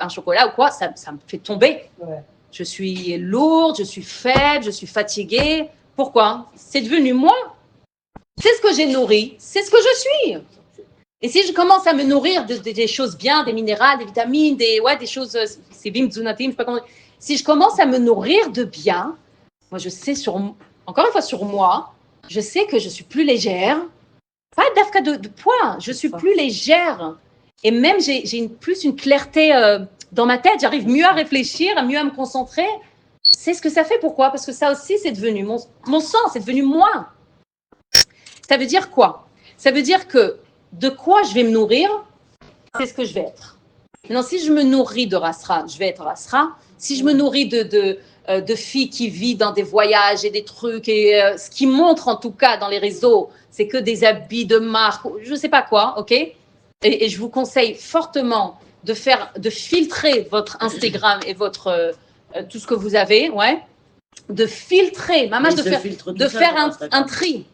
un chocolat ou quoi, ça me fait tomber. Ouais. Je suis lourde, je suis faible, je suis fatiguée. Pourquoi? C'est devenu moi. C'est ce que j'ai nourri, c'est ce que je suis. Et si je commence à me nourrir des choses bien, des minéraux, des vitamines, des choses, c'est bim, tzunatim, je sais pas comment. Si je commence à me nourrir de bien, moi, je sais encore une fois sur moi, je sais que je suis plus légère. Pas d'afka de poids, je suis plus légère. Et même, j'ai plus une clarté dans ma tête. J'arrive mieux à réfléchir, mieux à me concentrer. C'est ce que ça fait. Pourquoi? Parce que ça aussi, c'est devenu mon sang, c'est devenu moi. Ça veut dire quoi? Ça veut dire que de quoi je vais me nourrir, c'est ce que je vais être. Maintenant, si je me nourris de Rasra, je vais être Rasra. Si je me nourris de filles qui vivent dans des voyages et des trucs, et ce qui montre en tout cas dans les réseaux, c'est que des habits de marque, je ne sais pas quoi, ok? Et je vous conseille fortement de filtrer votre Instagram et votre tout ce que vous avez, ouais, de filtrer, de faire un tri.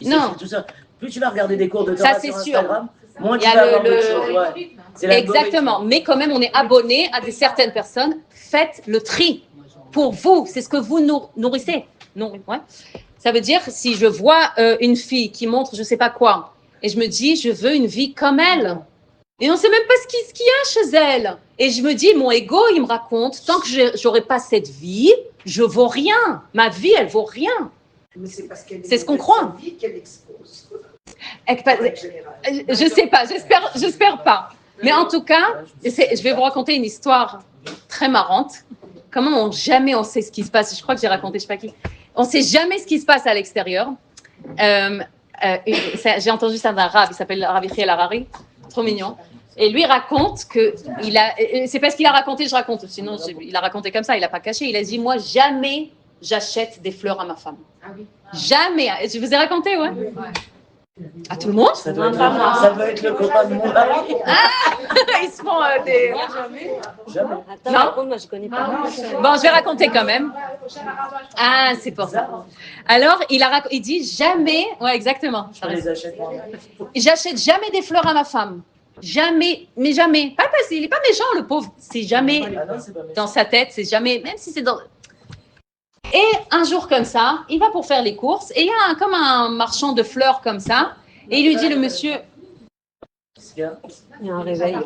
Non. Tout ça. Plus tu vas regarder des cours de Ça, Torah c'est sur sûr. Instagram, moins Il tu y a vas avoir de choses. Ouais. C'est l'algorithme. Exactement. Mais quand même, on est abonné à certaines personnes. Faites le tri pour vous. C'est ce que vous nourrissez. Non, ouais. Ça veut dire, si je vois une fille qui montre je ne sais pas quoi, et je me dis, je veux une vie comme elle. Et on ne sait même pas ce qu'il y a chez elle. Et je me dis, mon ego, il me raconte, tant que je n'aurai pas cette vie, je ne vaux rien. Ma vie, elle ne vaut rien. Mais c'est parce qu'elle est C'est ce qu'on dans croit. sa vie qu'elle expose. Je sais pas, j'espère pas. Mais en tout cas, je vais vous raconter une histoire très marrante. Comment jamais on sait ce qui se passe. Je crois que j'ai raconté, je sais pas qui. On sait jamais ce qui se passe à l'extérieur. J'ai entendu ça d'un rab, il s'appelle Rav Yechiel Harari, trop mignon. Et lui raconte que c'est parce qu'il a raconté, je raconte. Sinon, il a raconté comme ça, il a pas caché. Il a dit, moi, jamais j'achète des fleurs à ma femme. Ah oui. Jamais. Je vous ai raconté, ouais. À tout le monde. Ça doit être le copain de mon mari. Ils se font des. Jamais. Non. Moi, je connais pas. Bon, je vais raconter quand même. Ah, c'est pour ça. Alors, il dit jamais. Ouais, exactement. Je les achète moi. J'achète jamais des fleurs à ma femme. Jamais, mais jamais. Pas parce qu'il est pas méchant, le pauvre. C'est jamais Ah non, c'est pas méchant. dans sa tête. C'est jamais, même si c'est dans. Et un jour comme ça, il va pour faire les courses et il y a comme un marchand de fleurs comme ça. Et il lui dit, le monsieur. Qu'est-ce qu'il y a? Il y a un réveil.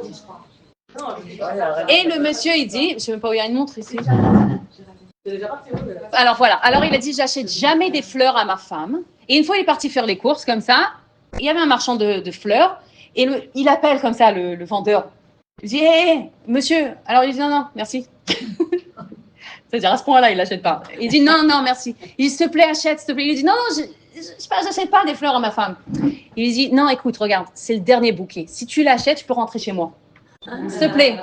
Et le monsieur, il dit, je sais même pas où il y a une montre ici. Alors voilà. Alors il a dit, j'achète jamais des fleurs à ma femme. Et une fois, il est parti faire les courses comme ça. Il y avait un marchand de fleurs. Et il appelle comme ça le vendeur. Il dit, hé, monsieur. Alors il dit, non, merci. C'est-à-dire, à ce point-là, il n'achète pas. Il dit, non, merci. Il dit, s'il te plaît, achète, s'il te plaît. Il dit, non, j'achète pas des fleurs à ma femme. Il lui dit, non, écoute, regarde, c'est le dernier bouquet. Si tu l'achètes, je peux rentrer chez moi. S'il te plaît.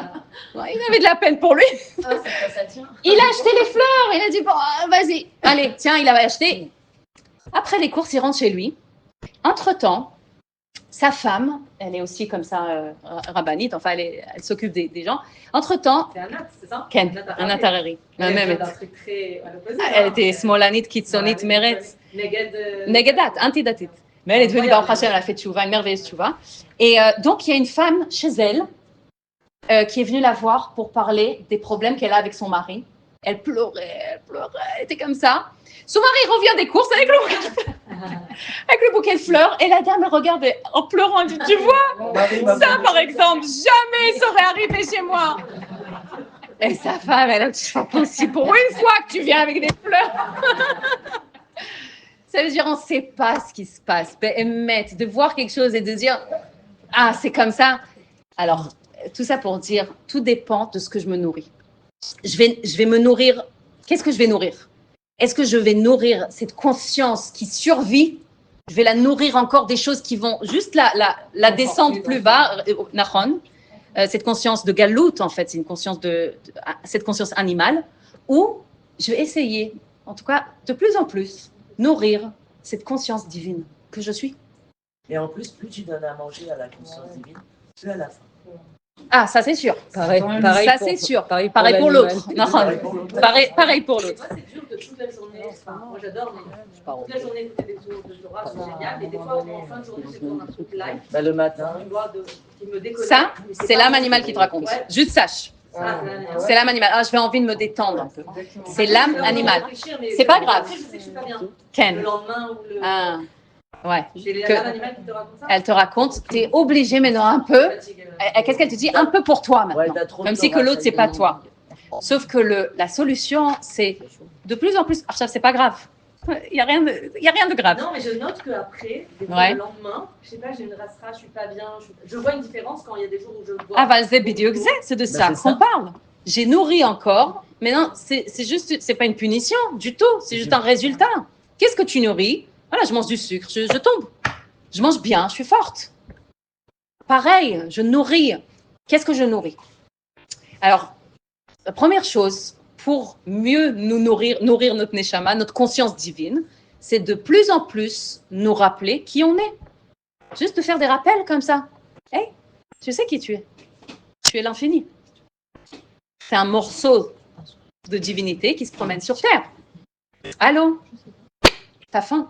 Ouais, il avait de la peine pour lui. Il a acheté les fleurs. Il a dit, bon, vas-y. Allez, tiens, il avait acheté. Après les courses, il rentre chez lui. Entre-temps, sa femme, elle est aussi comme ça, rabbinite, enfin, elle s'occupe des gens. Entre-temps, C'est un nat, c'est ça? Ken, un Athareri. Elle Même, est un truc très à l'opposé. elle était smolanite, kitsonite, meretz. Neged. Negedat, antidatit. Mais elle est devenue Baruch Hashem, elle a fait tchouva, une merveilleuse tchouva. Et donc, il y a une femme chez elle qui est venue la voir pour parler des problèmes qu'elle a avec son mari. Elle pleurait, elle était comme ça. Son mari revient des courses avec le bouquet de fleurs. Et la dame, elle regarde en pleurant, elle dit, tu vois, ça par exemple, jamais ça aurait arrivé chez moi. Et sa femme, elle a dit, c'est pas possible, pour une fois que tu viens avec des fleurs. Ça veut dire, on ne sait pas ce qui se passe. De voir quelque chose et de dire, ah, c'est comme ça. Alors, tout ça pour dire, tout dépend de ce que je me nourris. Je vais me nourrir. Qu'est-ce que je vais nourrir? Est-ce que je vais nourrir cette conscience qui survit? Je vais la nourrir encore des choses qui vont juste la descendre plus bas, Nachon, cette conscience de galout, en fait, c'est une conscience cette conscience animale, ou je vais essayer, en tout cas, de plus en plus, nourrir cette conscience divine que je suis. Et en plus, plus tu donnes à manger à la conscience divine, plus à la fin. Ah, ça c'est sûr. Pareil Ça pour- c'est sûr. pareil Pareil pour l'animal. l'autre. Pareil pour l'autre. Moi, c'est dur de toute la journée. Enfin, moi, j'adore, mais toute la journée écouter des cours de Torah, c'est génial. Et des fois, en fin de journée, j'ai besoin d'un truc live. Bah, le matin. Qui me déconnecte. Ça, Mais c'est pas l'âme un animale truc- qui te raconte. Ouais, Juste sache. ça, C'est l'âme animale. Ah, je vais envie de me détendre un peu. C'est l'âme Alors, animale. réfléchir, mais C'est pas grave. après, je sais que je suis pas bien. Le Ken. lendemain ou le. Ah, ouais. J'ai Que- l'âme animale qui te raconte ça. Elle te raconte, tu es obligé maintenant un peu. Fatigue, Qu'est-ce qu'elle te dit? Un peu pour toi Ouais, maintenant. t'as trop de Même si que Torah, l'autre, ça c'est y est. pas toi. Sauf que la solution, c'est de plus en plus. Ah, c'est pas grave. Il n'y a rien de grave. Non, mais je note qu'après, Ouais. le lendemain, je sais pas, j'ai une rasera, je suis pas bien. Je vois une différence quand il y a des jours où je bois. Ah, Valzé Bidioxé, c'est de ça c'est ça. qu'on parle. J'ai nourri encore, mais non, c'est juste, c'est pas une punition du tout, c'est juste un résultat. Qu'est-ce que tu nourris? Voilà, je mange du sucre, je tombe. Je mange bien, je suis forte. Pareil, je nourris. Qu'est-ce que je nourris? Alors, la première chose, pour mieux nous nourrir notre neshama, notre conscience divine, c'est de plus en plus nous rappeler qui on est. Juste de faire des rappels comme ça. Hey, tu sais qui tu es? Tu es l'infini. C'est un morceau de divinité qui se promène sur Terre. Allô? T'as faim?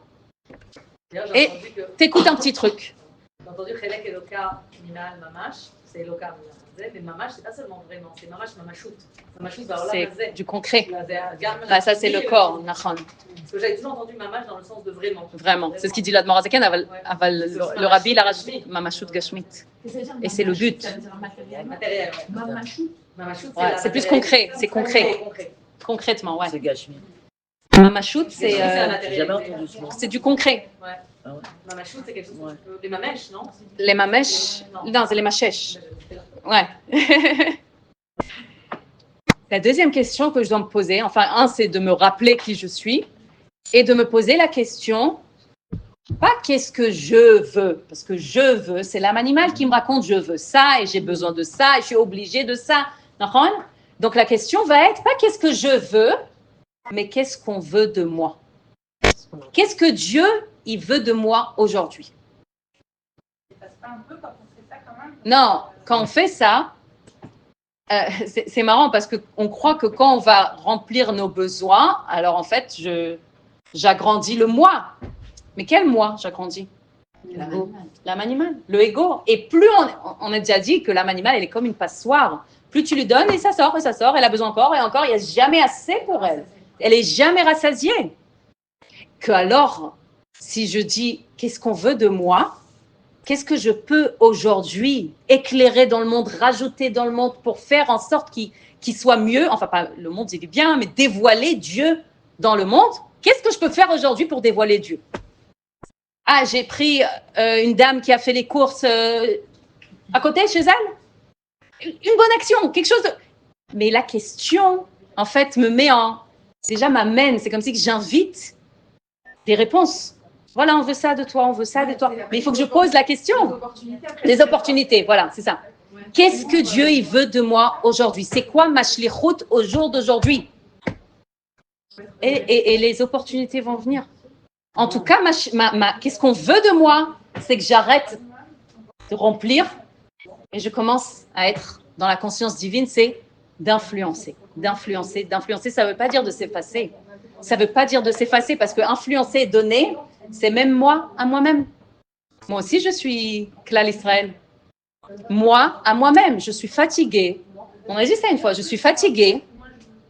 D'ailleurs, Et- j'ai entendu que. T'écoutes un petit truc. J'ai entendu Chelek Eloka Minal Mamash, c'est Eloka Minal, mais Mamash, c'est pas seulement vraiment, c'est Mamash Mamashut. Mamashut, bah, C'est là, du concret. Là, Ah, ça, c'est le corps, Nachon. Parce que j'avais toujours entendu Mamash dans le sens de vraiment. Vraiment. C'est ce qu'il dit l'Admor Azaken. Le rabbi, il a rajouté Mamashut Gashmit. Et c'est le but. Matériel, ouais. Mamashut, Ouais, c'est plus concret. C'est concret. Concret. Concrètement, ouais. C'est Gashmi. Mamachout, c'est C'est un J'ai matériel. jamais entendu ce mot. c'est du concret. Mamachout, c'est quelque chose. Ouais. Les mamèches, non? Les mamèches, non, c'est les machèches. Ouais. La deuxième question que je dois me poser, enfin, c'est de me rappeler qui je suis et de me poser la question, pas qu'est-ce que je veux, parce que je veux, c'est l'âme animale qui me raconte je veux ça et j'ai besoin de ça et je suis obligée de ça. Donc la question va être pas qu'est-ce que je veux, mais qu'est-ce qu'on veut de moi. Qu'est-ce que Dieu, il veut de moi aujourd'hui? Ça se passe pas un peu quand on fait ça quand même. Non, quand on fait ça, c'est marrant parce qu'on croit que quand on va remplir nos besoins, alors en fait, j'agrandis le moi. Mais quel moi j'agrandis? L'âme animale, le ego. Et plus on a déjà dit que l'âme animale, elle est comme une passoire. Plus tu lui donnes et ça sort, elle a besoin encore et encore, il n'y a jamais assez pour elle. Elle est jamais rassasiée. Que alors, si je dis qu'est-ce qu'on veut de moi, qu'est-ce que je peux aujourd'hui éclairer dans le monde, rajouter dans le monde pour faire en sorte qu'il soit mieux, enfin pas le monde il est bien, mais dévoiler Dieu dans le monde. Qu'est-ce que je peux faire aujourd'hui pour dévoiler Dieu? Ah, j'ai pris une dame qui a fait les courses à côté chez elle. Une bonne action, quelque chose de... Mais la question, en fait, m'amène, c'est comme si j'invite des réponses. Voilà, on veut ça de toi, on veut ça de toi. Mais il faut que je pose la question. Les opportunités, voilà, c'est ça. Qu'est-ce que Dieu, il veut de moi aujourd'hui? C'est quoi ma shlichut au jour d'aujourd'hui? Et les opportunités vont venir. En tout cas, qu'est-ce qu'on veut de moi? C'est que j'arrête de remplir et je commence à être dans la conscience divine, c'est d'influencer. D'influencer, ça ne veut pas dire de s'effacer. Ça ne veut pas dire de s'effacer parce que influencer et donner, c'est même moi à moi-même. Moi aussi, je suis Klal Israël. Moi à moi-même, je suis fatiguée. On a dit ça une fois, je suis fatiguée.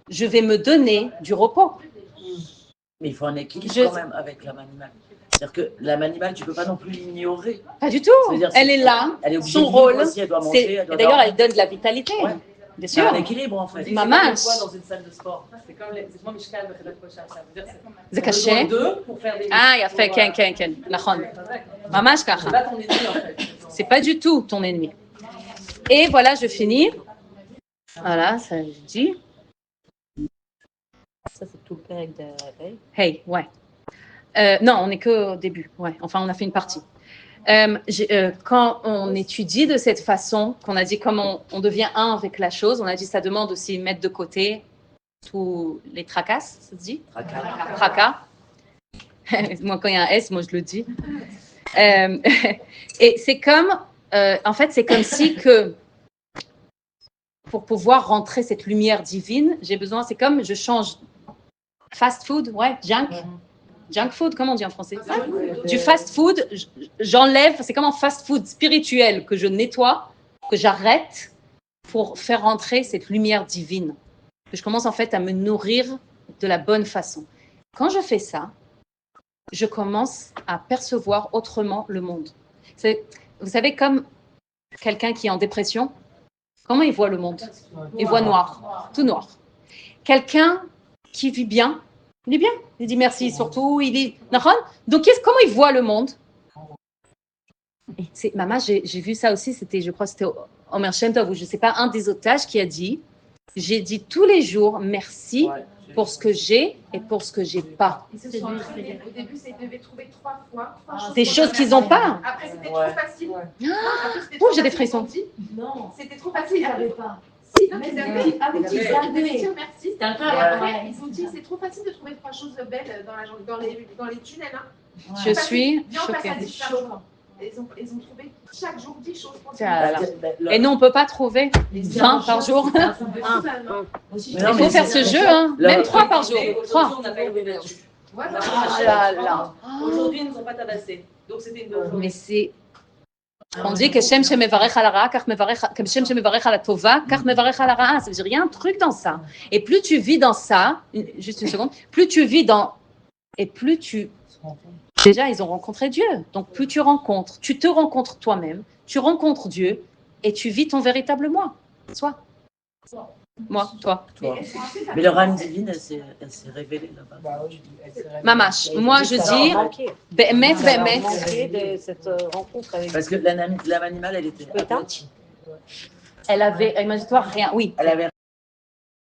Je vais me donner du repos. Mais il faut un équilibre quand même avec l'âme animale. C'est-à-dire que l'âme animale, tu ne peux pas non plus l'ignorer. Pas du tout. C'est-à-dire, Elle est là. Elle est obligée Son de vivre rôle, aussi, elle doit manger, elle doit d'ailleurs, dormir. elle donne de la vitalité. Ouais. Bien C'est un sûr. équilibre en fait. Maman. C'est comme dans une salle de sport. C'est comme Mishkal Bechedat Kosher. Ça veut dire C'est caché. deux pour faire des. Ah, il a fait ken. Nachon. Mamash kacha. C'est pas ton idée en fait. C'est pas du tout ton ennemi. Et voilà, je finis. Voilà, ça je dis. Ça, c'est tout le père de Hey, ouais. Non, on n'est qu'au début. Ouais. Enfin, on a fait une partie. Quand on étudie de cette façon, qu'on a dit comment on devient un avec la chose, on a dit ça demande aussi de mettre de côté tous les tracasses, ça se dit? Tracas. Moi, quand il y a un S, moi je le dis. Et c'est comme, en fait, c'est comme si que pour pouvoir rentrer cette lumière divine, j'ai besoin, c'est comme je change fast food, ouais, junk food, comment on dit en français? Du fast food, j'enlève, c'est comme un fast food spirituel que je nettoie, que j'arrête pour faire rentrer cette lumière divine. Que je commence en fait à me nourrir de la bonne façon. Quand je fais ça, je commence à percevoir autrement le monde. Vous savez, comme quelqu'un qui est en dépression, comment il voit le monde? Il voit noir, tout noir. Quelqu'un qui vit bien, il est bien. Il dit merci surtout. Il dit donc comment il voit le monde? Maman, j'ai vu ça aussi. Je crois que c'était Omer Shem Tov ou je sais pas, un des otages qui a dit j'ai dit tous les jours merci pour ce que j'ai et pour ce que j'ai pas. Ils se sont entraînés. Au début, ils devaient trouver 3 fois. Des choses qu'ils n'ont pas. Après, c'était trop facile. J'ai des frissons. Non, c'était trop facile. J'avais pas. Si, non, ils avaient. Ah oui, Ils ils avaient. devaient dire merci. C'est un cas. Après, ils ont dit c'est trop facile de trouver 3 choses belles dans les tunnels. Hein. Je suis Viens, on passe à choquée. 10 par jour. Ils ont trouvé chaque jour 10 choses pour dire. Ah là là. Et nous, on ne peut pas trouver 20 par jour. Il faut faire ce jeu, hein. Même 3 par jour. Aujourd'hui, 3. on n'a pas eu de Voilà. Ah là là. Aujourd'hui, ils ne nous ont pas tabassés. Donc, c'était une bonne journée. Mais c'est... On dit que Shem Shemevarech ala ra'a, comme Shem Shemevarech ala tova, kach mevarech ala ra'a. Ça veut dire, il y a un truc dans ça. Et plus tu vis dans ça, juste une seconde, plus tu vis dans... Et plus tu... Déjà, ils ont rencontré Dieu. Donc, plus tu rencontres, tu te rencontres toi-même, tu rencontres Dieu et tu vis ton véritable moi, soi. Moi, toi. Toi. Mais leur âme divine, elle s'est révélée là-bas. Bah oui, Mamash. Moi, je dis, Be'emet, Be'emet. de cette rencontre avec Parce que l'âme animale, elle était aplatie. Elle avait, imagine-toi, rien. Oui. Elle avait